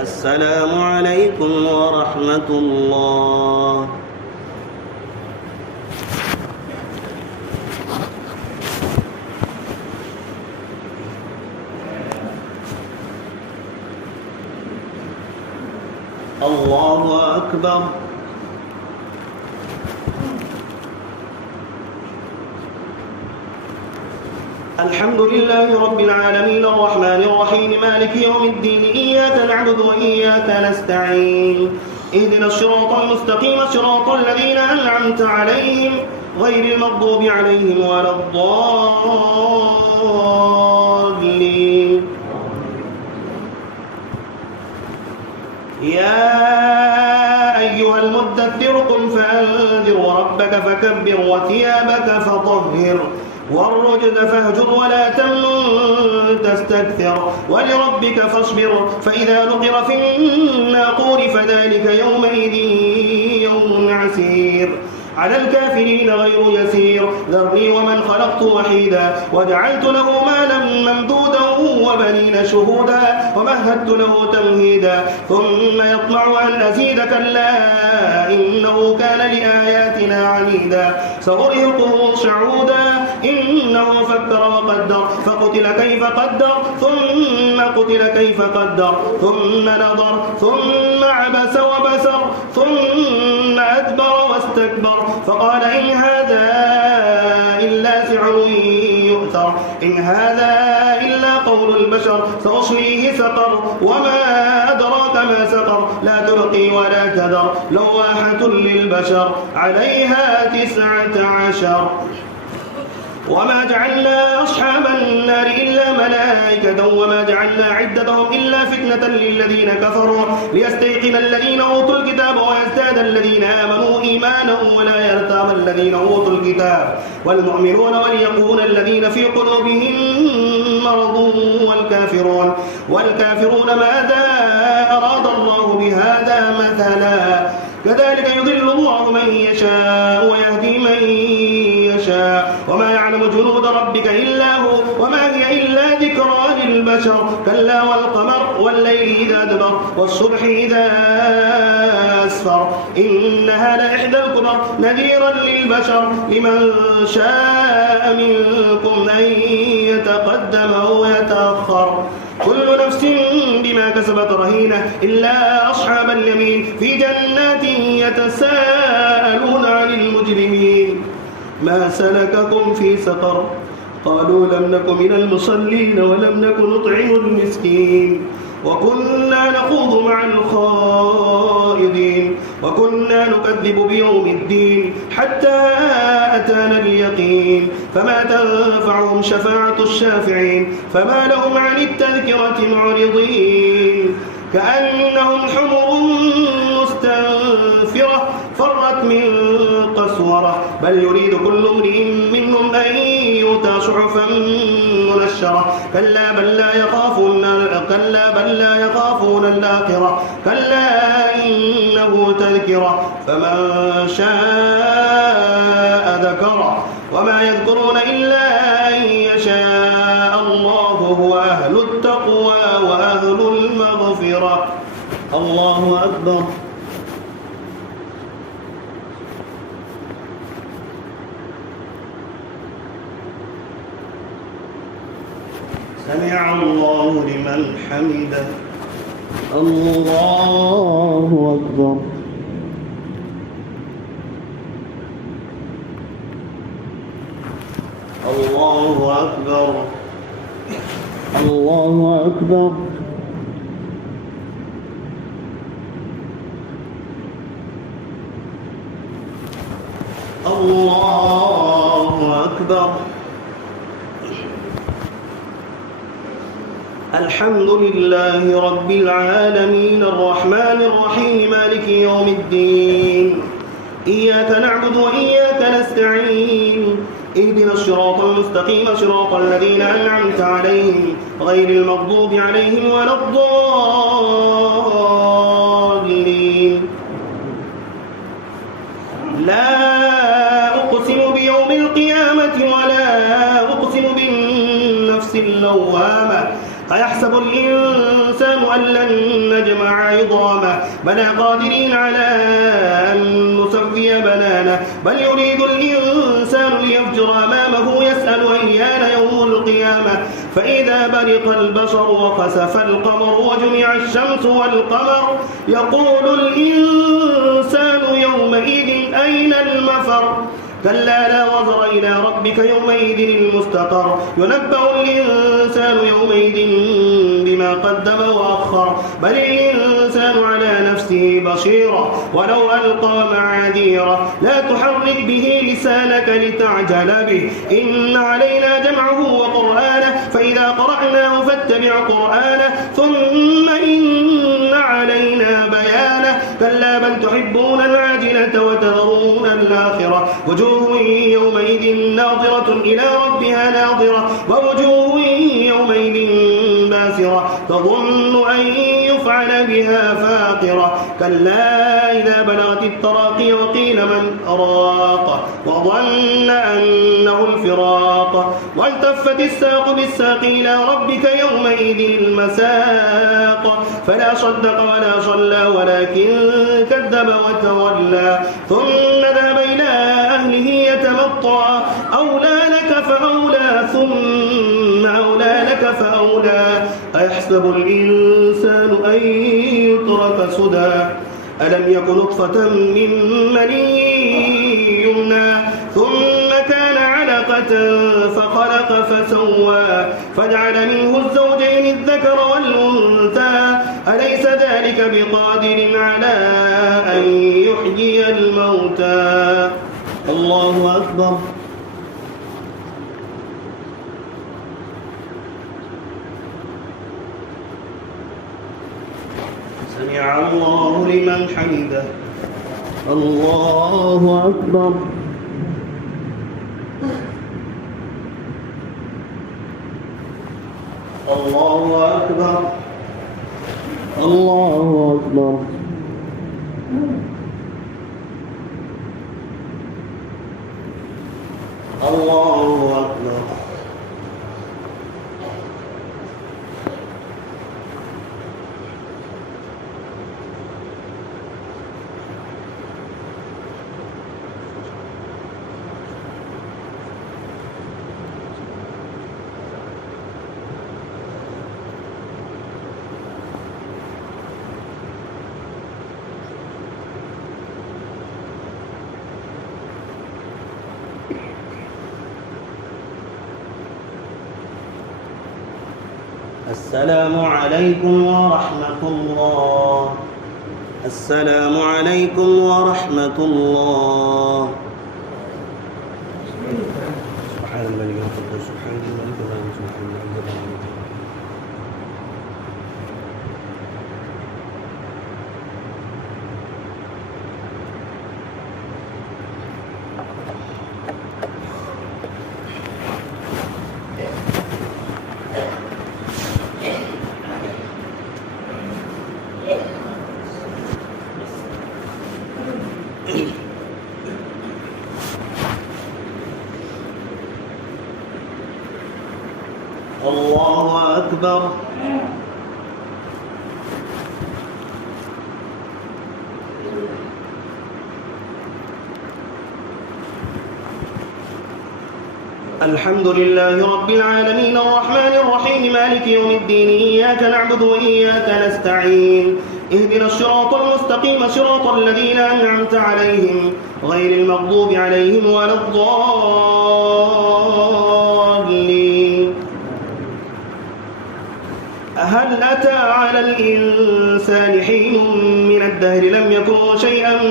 السلام عليكم ورحمة الله. الله أكبر. الحمد لله رب العالمين الرحمن الرحيم مالك يوم الدين إياك نعبد وإياك نستعين اهدنا الصراط المستقيم صراط الذين أنعمت عليهم غير المغضوب عليهم ولا الضالين. يا أيها المدثر قم فأنذر وربك فكبر وثيابك فطهر والرجز فاهجر ولا تمنن تستكثر ولربك فاصبر فإذا نقر في الناقور فذلك يومئذ يوم عسير على الكافرين غير يسير ذرني ومن خلقت وحيدا وجعلت له مالا ممدودا وبنين شهودا ومهدت له تمهيدا ثم يطمع أن أزيد كلا إنه كان لآياتنا عنيدا سأرهقه صعودا إنه فكر وقدر فقتل كيف قدر ثم قتل كيف قدر ثم نظر ثم عبس وبسر ثم أدبر واستكبر فقال إن هذا إلا سحر يؤثر إن هذا إلا قول البشر سأصليه سقر وما أدراك ما سقر لا تبقي ولا تذر لواحة للبشر عليها 19 وما جعلنا أصحاب النار إلا ملائكة وما جعلنا عدتهم إلا فتنة للذين كفروا ليستيقن الذين أوتوا الكتاب ويزداد الذين آمنوا إيمانا ولا يرتاب الذين أوتوا الكتاب والمؤمنون وليقول الذين في قلوبهم مرض والكافرون ماذا أراد الله بهذا مثلا كذلك يضل الله من يشاء ويهدي من يشاء وما يعلم جنود ربك إلا هو وما هي إلا ذكرى للبشر كلا والقمر والليل إذا دبر والصبح إذا أسفر إنها لإحدى الكبر نذيرا للبشر لمن شاء منكم أن يتقدم أو يتأخر كسبت رهينة إلا أصحاب اليمين في جنات يتساءلون عن المجرمين ما سلككم في سقر قالوا لم نك من المصلين ولم نك نطعم المسكين وكنا نخوض مع الخائضين وكنا نكذب بيوم الدين حتى أتانا اليقين فما تنفعهم شفاعة الشافعين فما لهم عن التذكرة معرضين كأنهم حمر مستنفرة فرت من قسورة بل يريد كل امرئ منهم أن يؤتى صحفا منشرة كلا بل لا يخافون الآخرة كلا إنه تذكرة فمن شاء ذكره وما يذكرون إلا أن يشاء الله هو أهل التقوى وأهل المغفرة. الله أكبر. سمع الله لمن حمده. الله أكبر. الله أكبر. الله أكبر. الله أكبر. الحمد لله رب العالمين الرحمن الرحيم مالك يوم الدين إياك نعبد وإياك نستعين اهدنا الصراط المستقيم صراط الذين أنعمت عليهم غير المغضوب عليهم ولا الضالين. لا أقسم بيوم القيامة ولا أقسم بالنفس اللوامة أيحسب الإنسان أن لن نجمع عظامه بلى قادرين على أن نسوي بنانه بل يريد الإنسان ليفجر أمامه يسأل أيان يوم القيامة فإذا برق البصر وخسف القمر وجمع الشمس والقمر يقول الإنسان يومئذ أين المفر كلا لا وزر إلى ربك يومئذ المستقر ينبأ الإنسان يومئذ بما قدم وأخر بل الإنسان على نفسه بصيرا ولو ألقى معاذيرا لا تحرك به لسانك لتعجل به إن علينا جمعه وقرآنه فإذا قرأناه فاتبع قرآنه ثم إن علينا بيانه كلا بل تحبون العاجلة وتذرون الآخرة وجوه يومئذ ناظرة إلى ربها ناظرة ووجوه يومئذ باسرة تظن أن يفعل بها فاقرة كلا إذا بلغت التراقي وقيل من راق وظن أنه الفراق والتفت الساق بالساق إلى ربك يومئذ المساق فلا صدق ولا صلى ولكن كذب وتولى ثم ذهب إلى أهله يتمطى أولى لك فأولى ثم أولى لك فأولى أيحسب الإنسان أن يترك سدى ألم يكن نطفة من مني يمنى ثم كان علقة فخلق فسوى فجعل منه الزوجين الذكر والأنثى أليس ذلك بقادر على أن يحيي الموتى. الله أكبر. سمع الله لمن حمده. الله أكبر. الله أكبر. الله أكبر. الله أكبر. السلام عليكم ورحمة الله. السلام عليكم ورحمة الله. سبحان الملك القدوس سبحان الملك القدوس سبحان الملك القدوس. الله أكبر. الحمد لله رب العالمين الرحمن الرحيم مالك يوم الدين إياك نعبد وإياك نستعين اهدنا الصراط المستقيم صراط الذين أنعمت عليهم غير المغضوب عليهم ولا الضالين. هل أتى على الإنسان حين من الدهر لم يكن شيئا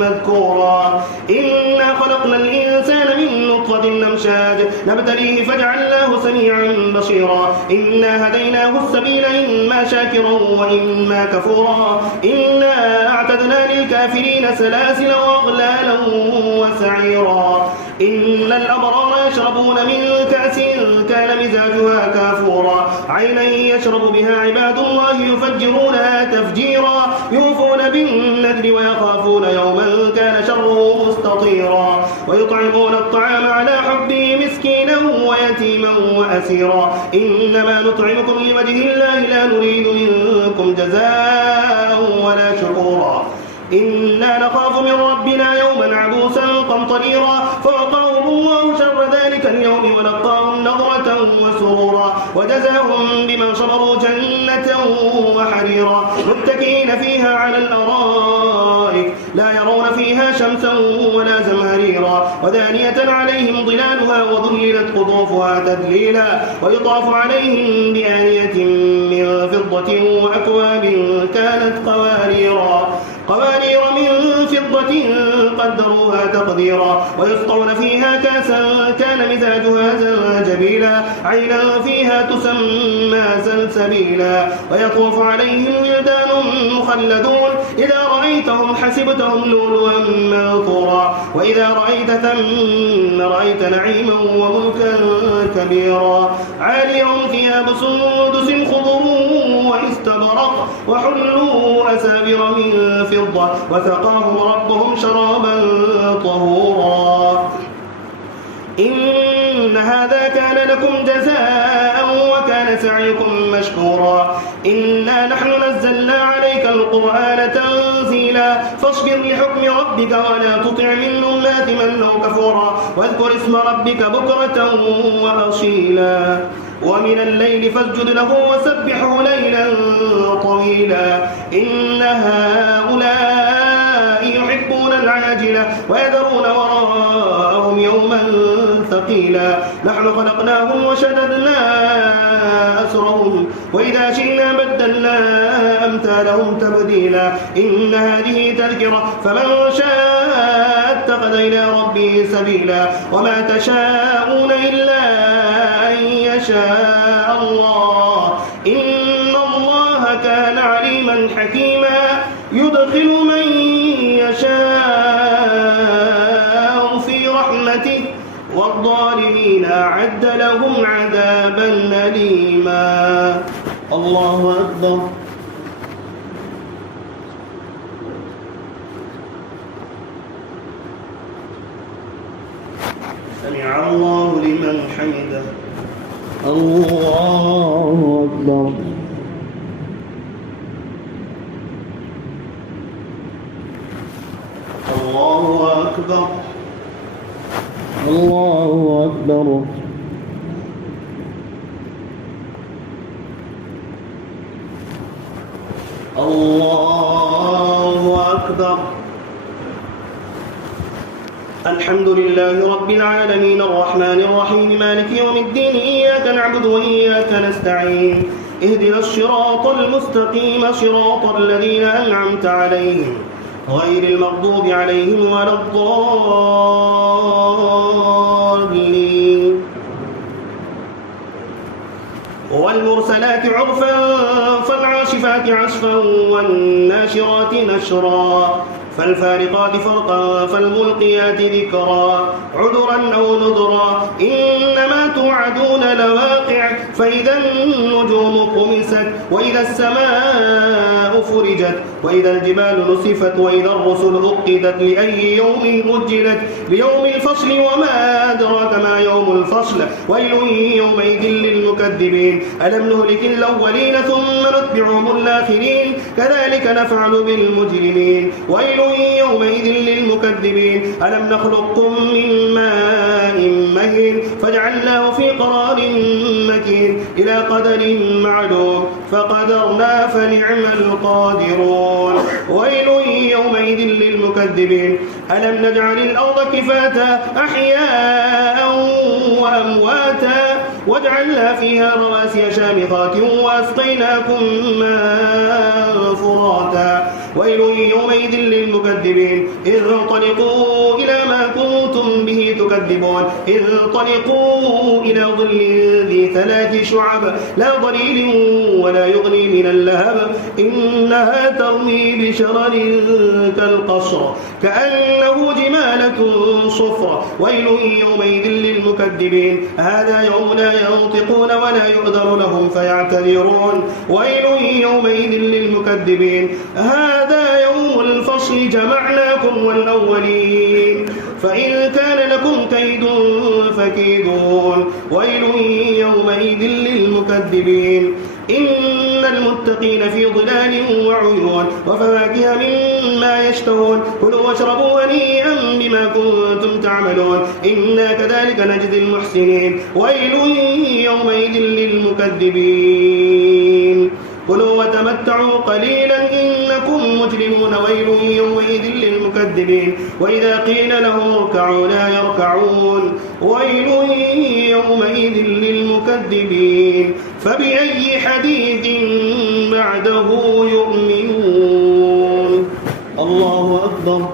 مذكورا إنا خلقنا الإنسان من نطفة نمشاج نبتليه فجعلناه سميعا بصيرا إنا هديناه السبيل إما شاكرا وإما كفورا إنا أعتدنا للكافرين سلاسل وأغلالا وسعيرا إن الأبرار يشربون من كأس كان مزاجها كافورا عينا يشرب بها عباد الله يفجرونها تفجيرا يوفون بالنذر ويخافون يوما كان شره مستطيرا ويطعمون الطعام على حبه مسكينا ويتيما وأسيرا إنما نطعمكم لوجه الله لا نريد منكم جزاء ولا شكورا إنا نخاف من ربنا يوما عبوسا قمطريرا فوقاهم الله شر ذلك اليوم ولقاهم نضرة وسرورا وجزاهم بما صبروا جنة وحريرا متكئين فيها على الأرائك لا يرون فيها شمسا ولا زمهريرا ودانية عليهم ظلالها وذللت قطوفها تذليلا ويطاف عليهم بآنية من فضة وأكواب كانت قوارير من فضة قدروها تقديرا ويسقون فيها كاسا كان مزاجها زنجبيلا عينا فيها تسمى سلسبيلا ويطوف عليهم ولدان مخلدون إذا رأيتهم حسبتهم لؤلؤا منثورا وإذا رأيت ثم رأيت نعيما وملكا كبيرا عاليهم ثياب سندس خضر واستبرق وحلوا أسابر من فضة وسقاهم ربهم شرابا طهورا إن هذا كان لكم جزاء وكان سعيكم مشكورا إنا نحن نزلنا عليك القرآن تنزيلا فاصبر لحكم ربك ولا تطع منهم آثما أو كفورا واذكر اسم ربك بكرة وأصيلا ومن الليل فاسجد له وسبحه ليلا طويلا إن هؤلاء يحبون العاجلة ويذرون وراءهم يوما ثقيلا نحن خلقناهم وشددنا أسرهم وإذا شئنا بدلنا أمثالهم تبديلا إن هذه تذكرة فمن شاء اتخذ إلى ربه سبيلا وما تشاءون إلا أن يشاء الله إن الله كان عليما حكيما يدخل من يشاء في رحمته والظالمين أعد لهم عذابا أليما. الله أكبر. سمع الله لمن حمده. الله أكبر. الله أكبر. الله أكبر. الله أكبر. الحمد لله رب العالمين الرحمن الرحيم مالك يوم الدين إياك نعبد وإياك نستعين اهدنا الصراط المستقيم صراط الذين أنعمت عليهم غير المغضوب عليهم ولا الضالين. والمرسلات عرفا فالعاصفات عصفا والناشرات نشرا فالفارقات فرقا فالملقيات ذكرا عذرا أو نذرا إنما توعدون لواقع فإذا النجوم طمست وإذا السماء فرجت وإذا الجبال نسفت وإذا الرسل أقدت لأي يوم أجلت ليوم الفصل وما أدراك ما يوم الفصل ويل يومئذ للمكذبين ألم نهلك الأولين ثم نتبعهم الآخرين كذلك نفعل بالمجرمين ويل يومئذ للمكذبين ألم نخلقكم من ماء مهين فجعلناه في قرار مكين إلى قدر معلوم فقدرنا فنعم القادرون ويل يومئذ للمكذبين ألم نجعل الأرض كفاتا أحياء وأمواتا وجعلنا فيها رواسي شامخات وأسقيناكم ماء فراتا ويل يومئذ للمكذبين انطلقوا إلى ما كنتم به تكذبون انطلقوا إلى ظل ذي 3 شعب لا ظليل ولا يغني من اللهب إنها ترمي بشرر كالقصر كأنه جمالة صفر ويل يومئذ للمكذبين هذا يوم لا ينطقون ولا يؤذن لهم فيعتذرون ويل يومئذ للمكذبين هذا يوم الفصل جمعناكم والأولين فإن كان لكم كيد فكيدون ويل يومئذ للمكذبين إن المتقين في ظلال وعيون وفواكه مما يشتهون كلوا واشربوا هنيئا بما كنتم تعملون إنا كذلك نجزي المحسنين ويل يومئذ للمكذبين كلوا وتمتعوا قليلا إنكم مجرمون ويل يومئذ للمكذبين وإذا قيل لهم اركعوا لا يركعون ويل يومئذ للمكذبين فبأي حديث بعده يؤمنون الله أكبر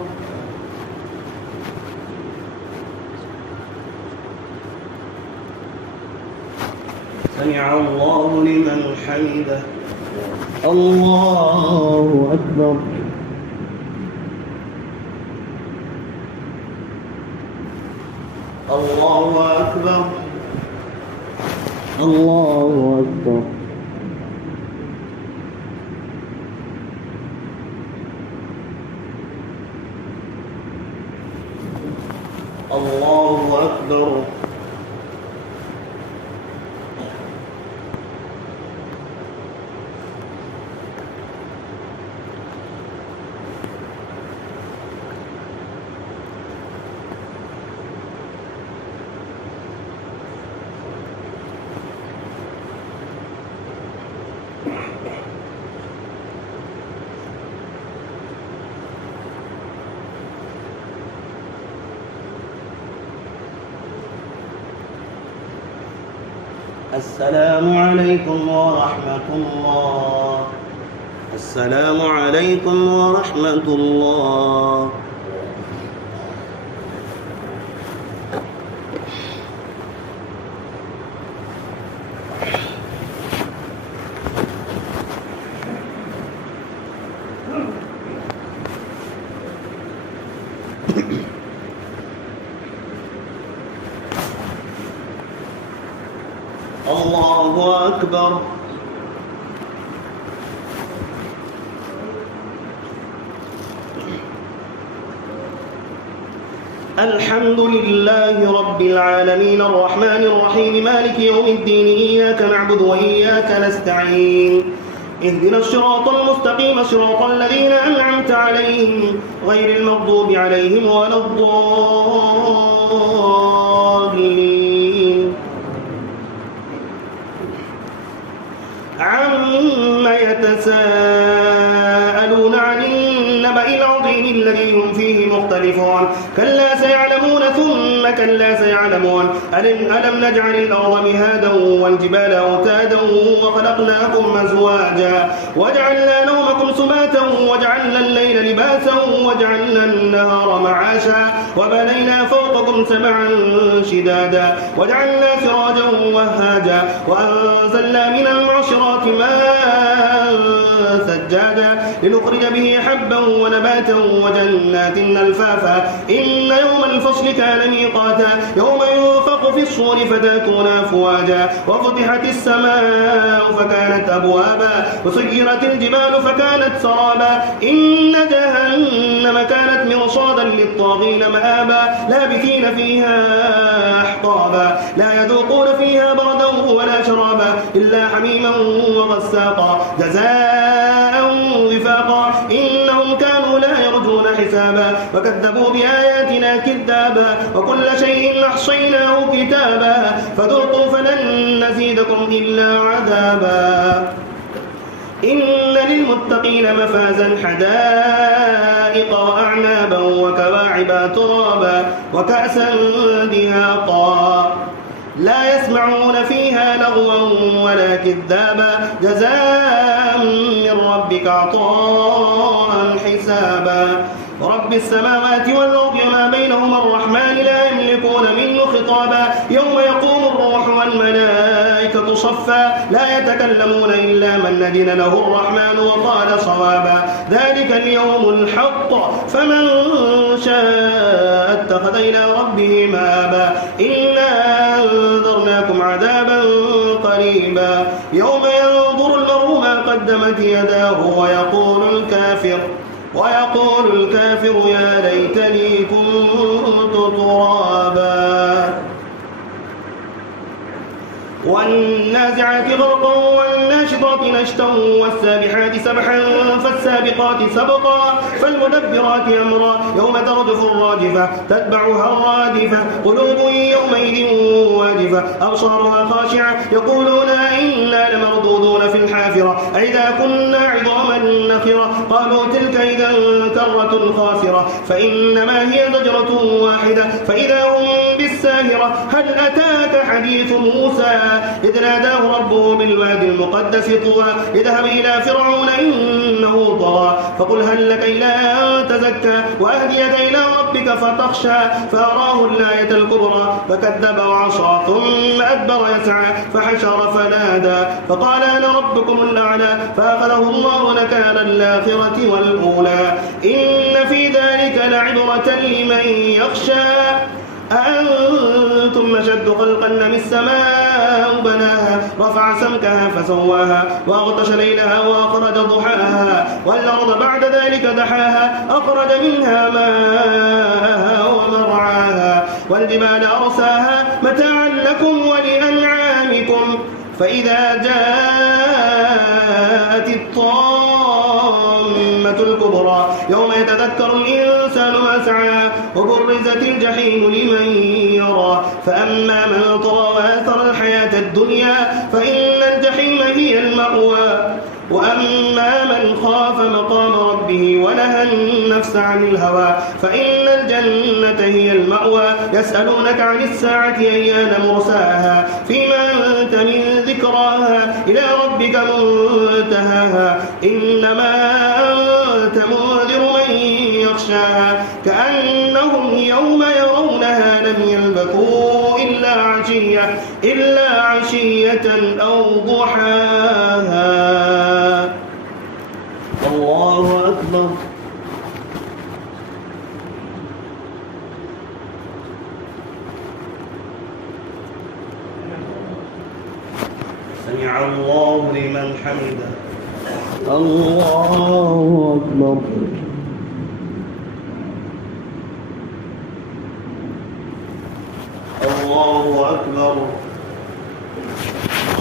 سمع الله لمن حمده الله أكبر الله أكبر الله أكبر الله أكبر السلام عليكم ورحمة الله السلام عليكم ورحمة الله الله أكبر الحمد لله رب العالمين الرحمن الرحيم مالك يوم الدين إياك نعبد وإياك نستعين اهدنا الصراط المستقيم صراط الذين أنعمت عليهم غير المغضوب عليهم ولا الضالين عما يتساءلون عن النبأ العظيم الذي هم فيه مختلفون كلا سيعلمون ثم ثم كلا سيعلمون ألم نجعل الأرض مهادا والجبال أوتادا وخلقناكم أزواجا وجعلنا نومكم سباتا وجعلنا الليل لباسا وجعلنا النهار معاشا وبنينا فوقكم سبعا شدادا وجعلنا سراجا وهاجا وأنزلنا من المعصرات ماء ثجاجا لنخرج به حبا ونباتا وجنات ألفافا إن يوم الفصل كان ميقاتا يوم ينفخ في الصور فتأتون أفواجا وفتحت السماء فكانت أبوابا وسيرت الجبال فكانت سرابا إن جهنم كانت مرصادا للطاغين مآبا لابثين فيها أحقابا لا يذوقون فيها بردا ولا شرابا إلا حميما وغساقا جزاء وفاقا إنهم كانوا لا يرجون حسابا وكذبوا بآياتنا كذابا وكل شيء أحصيناه كتابا فذوقوا فلن نزيدكم إلا عذابا إن للمتقين مفازا حدائق وأعنابا وكواعب أترابا وكأسا دهاقا لا يسمعون فيها لغوا ولا كذابا جزاء من ربك عطاء حسابا رب السماوات والأرض وما بينهما الرحمن لا يملكون منه خطابا يوم يقوم الروح والملائكة صفا لا يتكلمون إلا من أذن له الرحمن وقال صوابا ذلك اليوم الحق فمن شاء اتخذ إلى ربه مآبا إنا أنذرناكم عذابا قريبا يوم ينظر المرء ما قدمت يداه ويقول الكافر يا ليتني كنت ترابا والنازعات غرقا والناشطات نشطا والسابحات سبحا فالسابقات سبقا فالمدبرات أمرا يوم ترجف الراجفة تتبعها الرادفة قلوب يومئذ واجفة أبصارها خاشعة يقولون إنا لمردودون في الحافرة أئذا كنا عظاما نخرة قالوا تلك إذا كرة خاسرة فإنما هي زجرة واحدة فإذا هم بالساهرة هل أتاك حديث موسى إذ ناداه ربه بالوادي المقدس طوى اذهب إلى فرعون إنه طغى فقل هل لك إلى أن تزكى وأهديك إلى ربك فتخشى فأراه الآية الكبرى فكذب وعصى ثم أدبر يسعى فحشر فنادى فقال أنا ربكم الأعلى فأخذه الله نكال الآخرة والأولى إن في ذلك لعبرة لمن يخشى أأنتم أشد خلقا من السماء بناها رفع سمكها فسواها وأغطش ليلها وأخرج ضحاها والأرض بعد ذلك دحاها أخرج منها ماءها ومرعاها والجبال أرساها متاعا لكم ولأنعامكم فإذا جاءت الطامة الكبرى يوم يتذكر الإنسان ما سعى وبرزت الجحيم لمن يرى فأما من طغى وآثر الحياة الدنيا فإن الجحيم هي المأوى وأما من خاف مقام ربه ونهى النفس عن الهوى فإن الجنة هي المأوى يسألونك عن الساعة أيان مرساها فيما أنت من ذكراها إلى ربك منتهاها إنما أنت منذر من يخشاها كأنهم يوم يرونها لم يلبثوا إلا عشية أو ضحاها الله أكبر سمع الله لمن حمده الله أكبر الله أكبر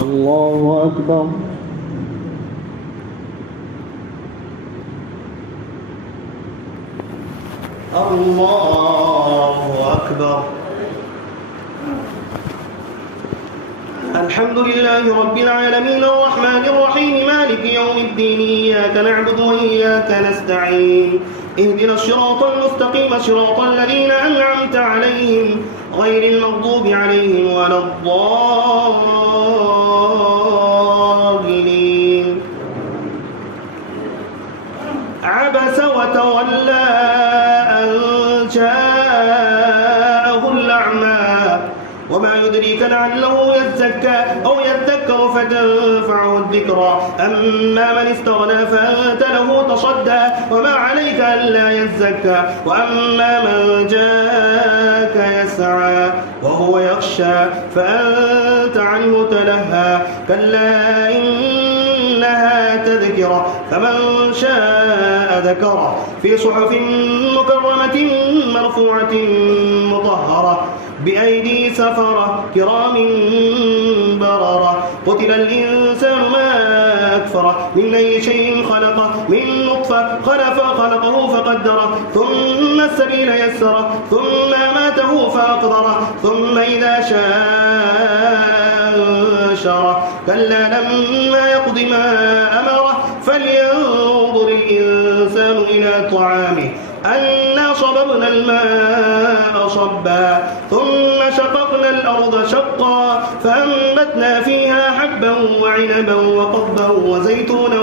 الله أكبر الله أكبر الحمد لله رب العالمين الرحمن الرحيم مالك يوم الدين إياك نعبد وإياك نستعين اهدنا الصراط المستقيم صراط الذين أنعمت عليهم غير المغضوب عليهم ولا الضالين. عبس وتولى أن جاءه الأعمى وما يدريك لعله يزكى أو يذكر فتنفعه الذكرى أما من استغنى فأنت له تصدى وما عليك ألا يزكى وأما من جاءك يسعى وهو يخشى فأنت عنه تلهى كلا إنها تذكرة فمن شاء ذكره في صحف مكرمة مرفوعة مطهرة بأيدي سفرة كرام بررة قتل الإنسان ما أكفره من أي شيء خلقه من نطفة خلقه فقدره ثم السبيل يسره ثم أماته فأقبره ثم إذا شاء أنشره كلا لما يقض ما أمره فلينظر الإنسان إلى طعامه أنا صببنا الماء صبا ثم شققنا الأرض شقا فأنبتنا فيها حبا وعنبا وقضبا وزيتونا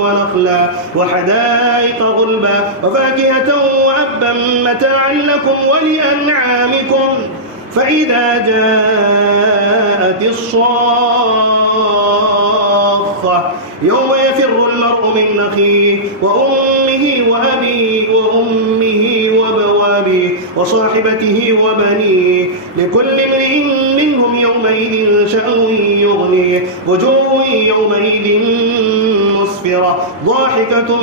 ونخلا وحدائق غلبا وفاكهة وأبا متاعا لكم ولأنعامكم فإذا جاءت الصاخة يوم يفر المرء من أخيه وأمه وأبيه وأمه وبوابيه وصاحبته وبنيه لكل امرئ منهم يومئذ شأن يغنيه وجوه يومئذ مسفرة ضاحكة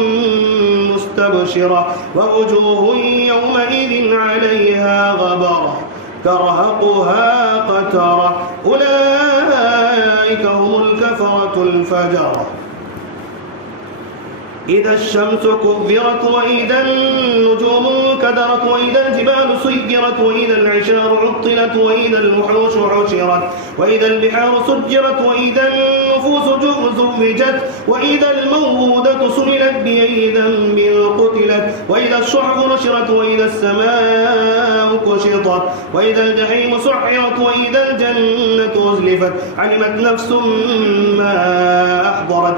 مستبشرة ووجوه يومئذ عليها غبرة ترهقها قترة أولئك هم الكفرة الفجرة إذا الشمس كبرت وإذا النجوم كدرت وإذا الجبال سيرت وإذا العشار عطلت وإذا الوحوش حشرت وإذا البحار سجرت وإذا النفوس زوجت وإذا الموءودة سئلت بأي ذنب قتلت وإذا الصحف نشرت وإذا السماء كشطت وإذا الجحيم سعرت وإذا الجنة أزلفت علمت نفس ما أحضرت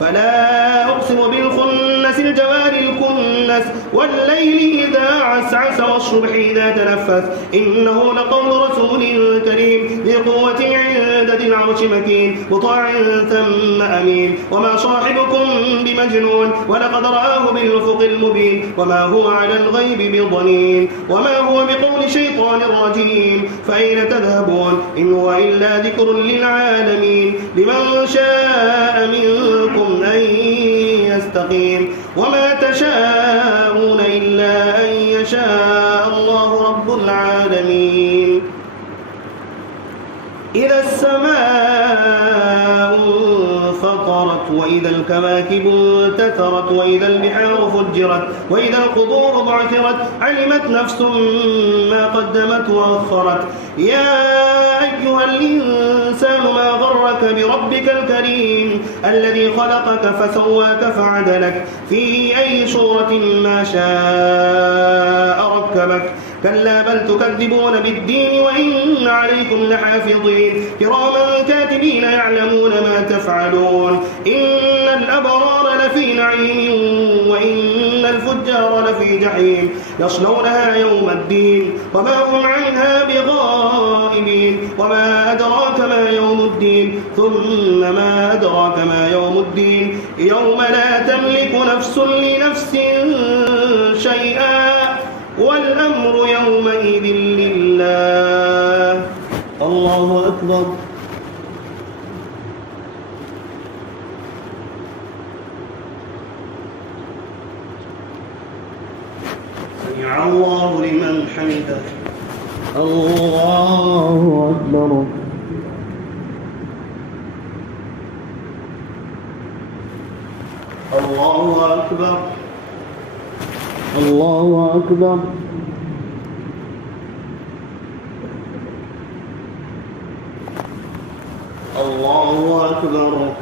فلا أقسم بالخنس الجوار الكنس والليل إذا عسعس والصبح إذا تنفس إنه لقول رسول كريم ذي قوة عند ذي العرش مكين مطاع ثم أمين وما صاحبكم بمجنون ولقد رآه بالأفق المبين وما هو على الغيب بضنين وما هو بقول شيطان رجيم فأين تذهبون إن هو إلا ذكر للعالمين لمن شاء منكم أن يستقيم وما تشاءون إلا أن يشاء الله رب العالمين إذا السماء انفطرت وإذا الكواكب انتثرت وإذا البحار فجرت وإذا القبور بعثرت علمت نفس ما قدمت وأخرت يا أيها الإنسان ما غرك بربك الكريم الذي خلقك فسواك فعدلك في أي صورة ما شاء ركبك كلا بل تكذبون بالدين وإن عليكم لحافظين كراما كاتبين يعلمون ما تفعلون إن الأبرار لفي نعيم وإن الفجار لفي جحيم يصلونها يوم الدين وما هم عنها بغائبين وما أدراك ما يوم الدين ثم ما أدراك ما يوم الدين يوم لا تملك نفس لنفس شيئا والأمر يومئذ لله. الله أكبر. سمع الله لمن حمده. الله أكبر. الله أكبر. الله أكبر. الله أكبر.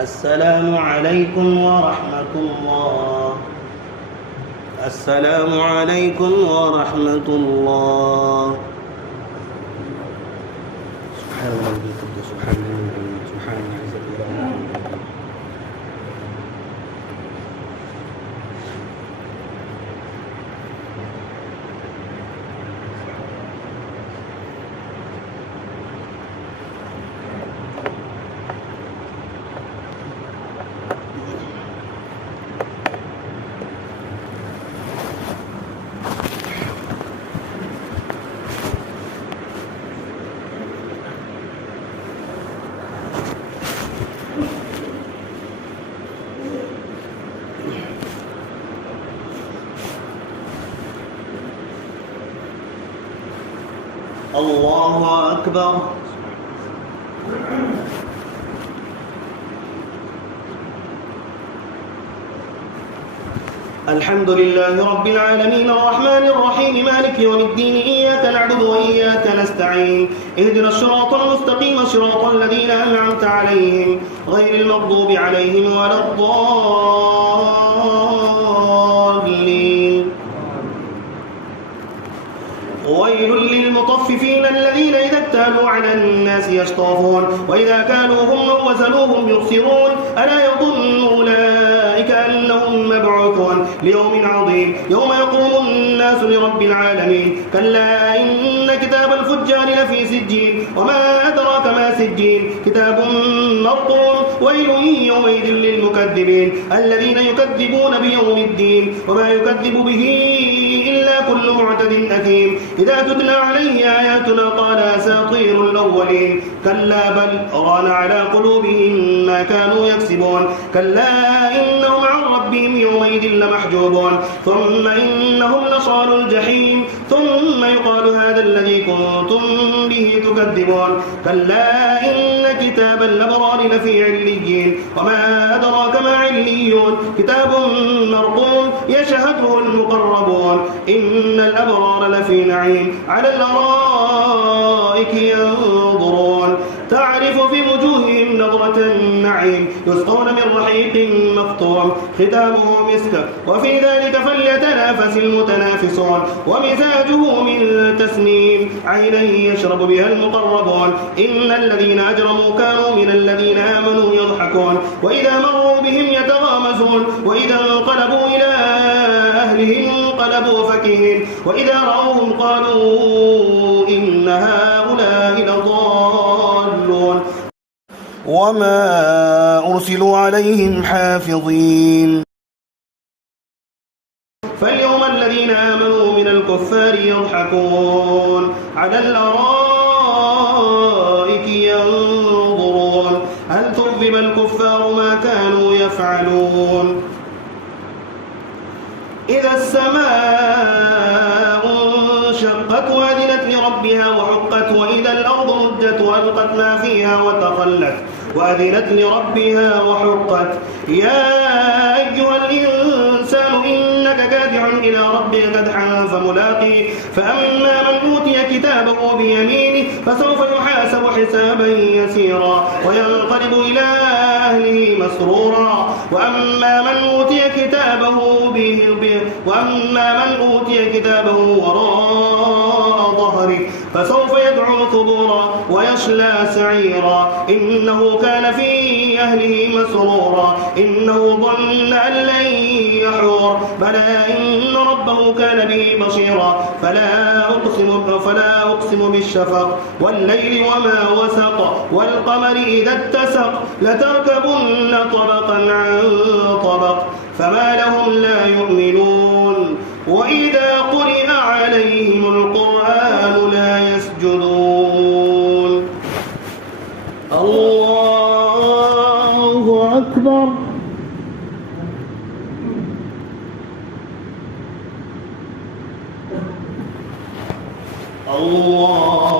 السلام عليكم ورحمة الله. السلام عليكم ورحمة الله. سبحان الله القدوس سبحان الله سبحان الله عز وجل. الله أكبر. الحمد لله رب العالمين الرحمن الرحيم مالك يوم الدين إياك نعبد وإياك نستعين اهدنا الصراط المستقيم صراط الذين أنعمت عليهم غير المغضوب عليهم ولا الضالين. ويل للمطففين الذين إذا اكتالوا على الناس يستوفون وإذا كالوهم أو وزنوهم يخسرون ألا يظن أولئك أنهم مبعوثون ليوم عظيم يوم يقوم الناس لرب العالمين. كلا إن كتاب الفجار لفي سجين وما أدراك ما سجين كتاب مرقوم. ويل يومئذ للمكذبين الذين يكذبون بيوم الدين وما يكذب به إلا كل معتد أثيم إذا تتلى عليه آياتنا قال أساطير الأولين. كلا بل ران على قلوبهم ما كانوا يكسبون. كلا إنهم عن ربهم يومئذ لمحجوبون ثم إنهم لصالوا الجحيم ثم يقال هذا الذي كنتم به تكذبون. كلا إن كتاب الأبرار لفي عليين وما أدراك ما عليون كتاب مرقوم يشهده المقربون. إن الأبرار لفي نعيم على الأرائك ينظرون تعرف في وجوههم نظرة النعيم يسقون من رحيق مختوم ختامه مسك وفي ذلك فليتنافس المتنافسون ومزاجه من تسنيم عينا يشرب بها المقربون. إن الذين أجرموا كانوا من الذين آمنوا يضحكون وإذا مروا بهم يتغامزون وإذا انقلبوا إلى أهلهم انقلبوا فكهين وإذا رأوهم قالوا إن هؤلاء لضالون وما أرسلوا عليهم حافظين. فاليوم الذين آمنوا من الكفار يضحكون على الأرائك ينظرون هل ثوب الكفار ما كانوا يفعلون. إذا السماء انشقت وأذنت لربها وحقت وإذا الأرض مدت وألقت ما فيها وتخلت وأذنت لربها وحقت. يا أيها الإنسان إنك كادح إلى ربك كدحا فملاقيه فأما من أوتي كتابه بيمينه فسوف يحاسب حسابا يسيرا وينقلب إلى أهله مسرورا. وأما من أوتي كتابه وراء ظهره فسوف يدعو ثبورا ويصلى سعيرا إنه كان في أهله مسرورا إنه ظن أن لن يحور بلى إن ربه كان به بصيرا. فلا أقسم بالشفق والليل وما وسق والقمر إذا اتسق لتركبن طبقا عن طبق فما لهم لا يؤمنون وإذا قرئ عليهم القرآن لا يسجدون. الله أكبر. الله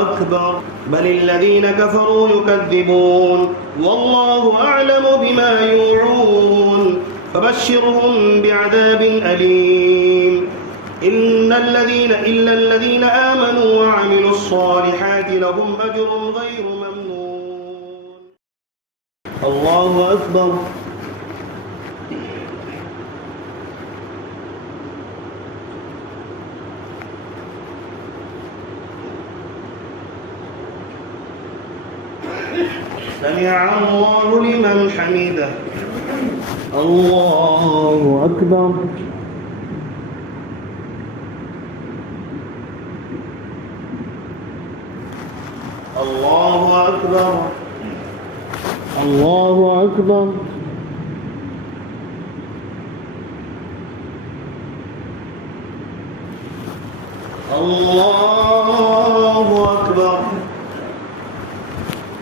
أكبر. بل الذين كفروا يكذبون والله أعلم بما يوعون فبشرهم بعذاب أليم. إلا الذين آمنوا وعملوا الصالحات لهم أجر غير ممنون. الله أكبر. سمع الله لمن حمده. الله أكبر. الله أكبر. الله أكبر. الله أكبر.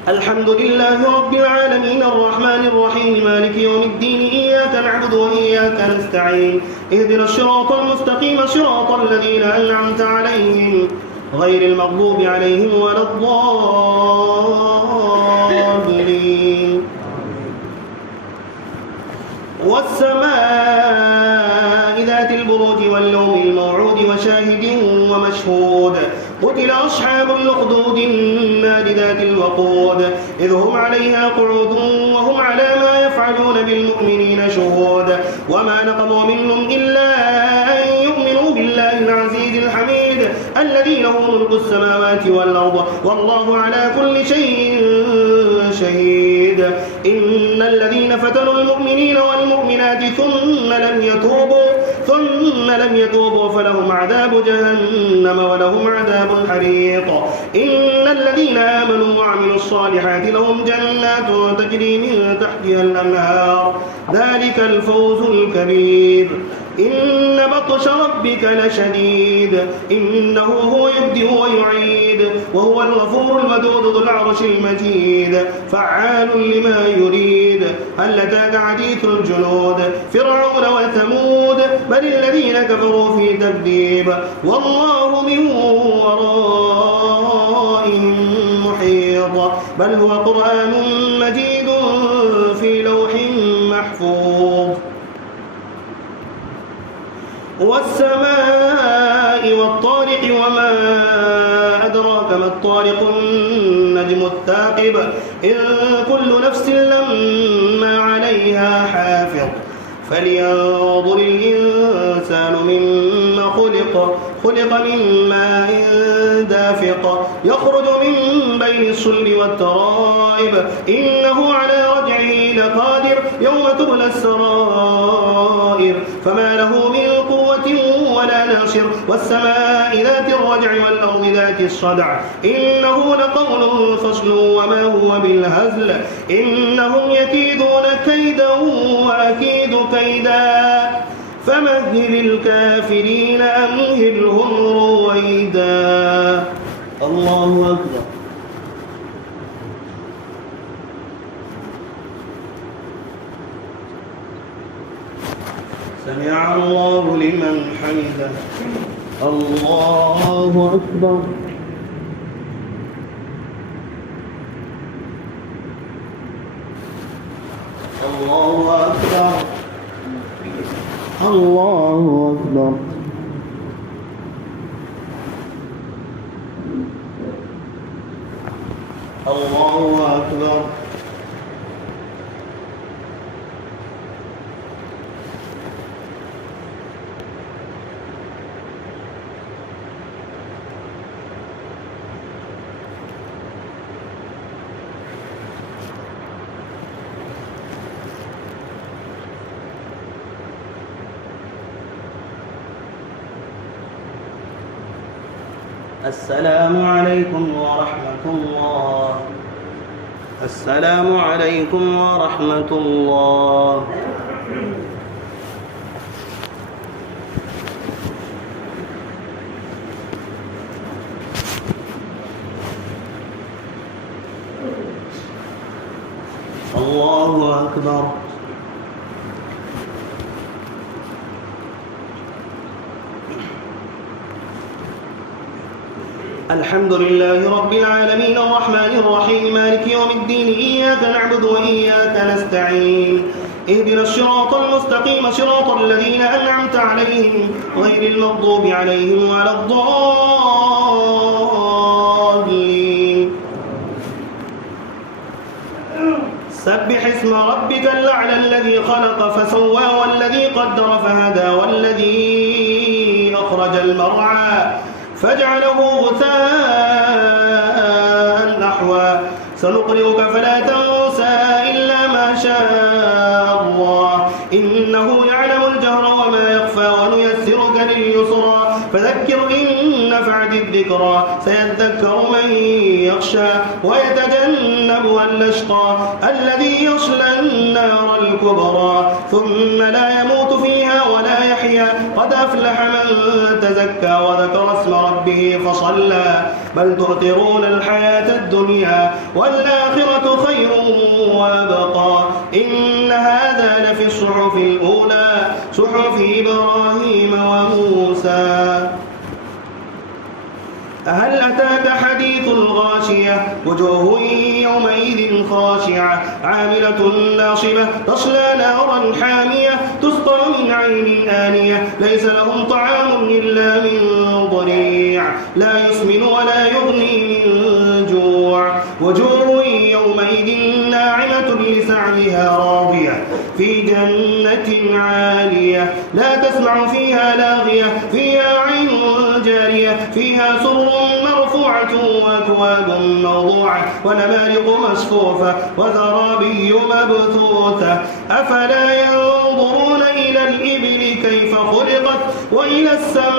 الحمد لله رب العالمين الرحمن الرحيم مالك يوم الدين إياك نعبد وإياك نستعين اهدنا الصراط المستقيم صراط الذين أنعمت عليهم غير المغضوب عليهم ولا الضالين. والسماء ذات البروج واليوم الموعود وشاهد ومشهود قتل أصحاب الأخدود النار ذات الوقود إذ هم عليها قعود وهم على ما يفعلون بالمؤمنين شهود وما نقموا منهم إلا أن يؤمنوا بالله العزيز الحميد الذي له ملك السماوات والأرض والله على كل شيء شهيد. إن الذين فتنوا المؤمنين والمؤمنات ثم لم يتوبوا فلهم عذاب جهنم ولهم عذاب الحريق. إن الذين آمنوا وعملوا الصالحات لهم جنات تجري من تحتها الأنهار ذلك الفوز الكبير. إن بطش ربك لشديد إنه هو يبدئ ويعيد وهو الغفور الودود ذو العرش المجيد فعال لما يريد. هل أتاك حديث الجنود فرعون وثمود بل الذين كفروا في تكذيب والله من ورائهم محيط بل هو قرآن مجيد في لوح محفوظ. والسماء والطارق وما أدراك ما الطارق النجم الثاقب إن كل نفس لما عليها حافظ فلينظر الإنسان مما خلق من ماء دافق يخرج من بين الصلب والترائب إنه على رجعه لقادر يوم تبلى السرائر فما له من قوة ولا ناصر. والسماء ذات الرجع والأرض ذات الصدع إنه لقول فصل وما هو بالهزل إنهم يكيدون كيدا وأكيد كيدا فمهل الكافرين أمهلهم رويدا. الله أكبر. سمع الله لمن حمده. الله أكبر. الله أكبر. الله أكبر. الله أكبر. السلام عليكم ورحمة الله. السلام عليكم ورحمة الله. الله أكبر. الحمد لله رب العالمين الرحمن الرحيم مالك يوم الدين إياك نعبد وإياك نستعين اهدنا الصراط المستقيم صراط الذين أنعمت عليهم غير المغضوب عليهم ولا الضالين. سبح اسم ربك الأعلى الذي خلق فسوى والذي قدر فهدى والذي أخرج المرعى فجعله غثاء نحوا سنقرئك فلا تنسى إلا ما شاء الله إنه يعلم الجهر وما يخفى ونيسرك لليسرى فذكر إن نفعت الذكرى سيذكر من يخشى ويتجنبها الأشقى الذي يصلى النار الكبرى ثم لا يموت فيها ولا يحيا قد أفلح من تزكى وذكر اسم ربه فصلى بل تؤثرون الحياة الدنيا والآخرة خير وأبقى إن هذا لفي الصحف الأولى صحف إبراهيم وموسى هل أتاك حديث الغاشية وجوه يومئذ خاشعة عاملة ناصبة تصلى نارا حامية تسقى من عين آنية ليس لهم طعام إلا من ضريع لا يسمن ولا يغني من جوع وجوه يومئذ ناعمة لسعيها راضية في جنة عالية لا تسمع فيها لاغية فيها عين جارية فيها سرر مرفوعة وأكواب موضوعة ونمارق مصفوفة وزرابي مبثوثة أفلا ينظرون إلى الإبل كيف خلقت وإلى السماء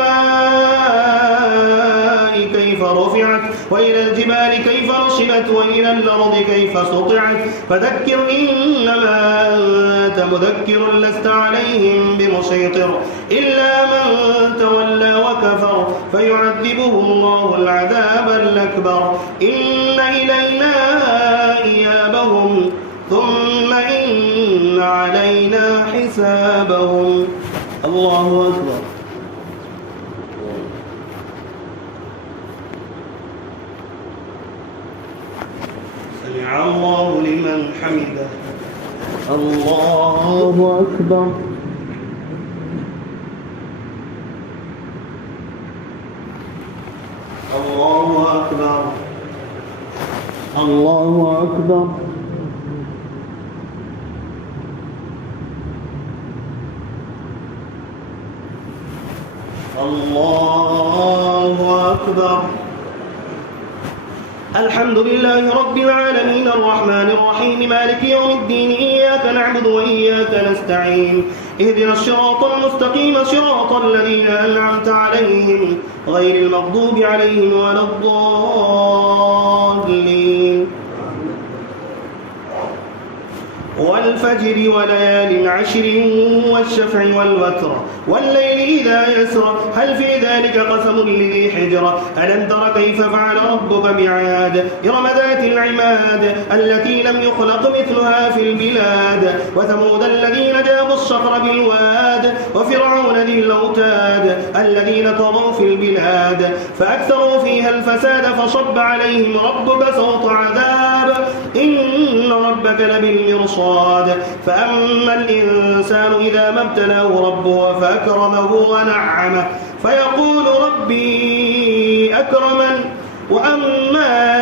كيف رفعت وإلى الجبال كيف نصبت وإلى الأرض كيف سطعت فذكر إنما أنت مذكر لست عليهم بمسيطر إلا من تولى وكفر فيعذبه الله العذاب الأكبر إن إلينا إيابهم ثم إن علينا حسابهم الله أكبر سمع الله لمن حمده الله أكبر الله أكبر الله أكبر الله أكبر الحمد لله رب العالمين الرحمن الرحيم مالك يوم الدين إياك نعبد وإياك نستعين اهدنا الصراط المستقيم صراط الذين أنعمت عليهم غير المغضوب عليهم ولا الضالين والفجر وليال عشر والشفع والوتر والليل إذا يسر هل في ذلك قسم لذي حجر ألم تر كيف فعل ربك بعاد إرم ذات العماد التي لم يخلق مثلها في البلاد وثمود الذين جابوا الصخر بالواد وفرعون ذي الأوتاد الذين طغوا في البلاد فأكثروا فيها الفساد فصب عليهم ربك سوط عذاب إن ربك لبالمرصاد فأما الإنسان إذا ما ابتلاه ربه فأكرمه ونعمه فيقول ربي أكرمن وأما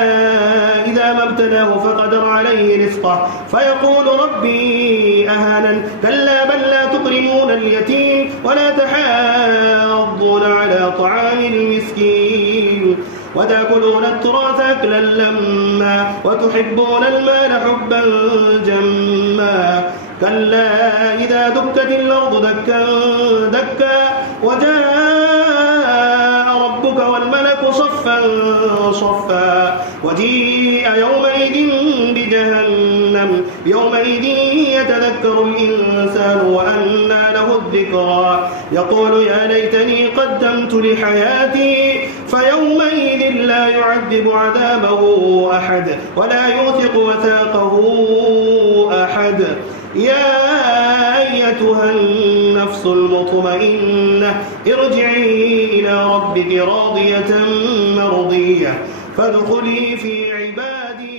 إذا ما ابتلاه فقدر عليه رزقه فيقول ربي أهانن كلا بل لا تكرمون اليتيم ولا تحاضون على طعام المسكين وتأكلون التراث أكلا لما وتحبون المال حبا جما كلا إذا دكت الأرض دكا دكا وجاء ربك والملك صفا صفا وجيء يومئذ بجهنم يومئذ يتذكر الإنسان وأنى له الذكرى يقول يا ليتني قدمت لحياتي فيومئذ لا يعذب عذابه أحد ولا يوثق وثاقه أحد يا أيتها النفس المطمئنة ارجعي إلى ربك راضية مرضية فادخلي في عبادي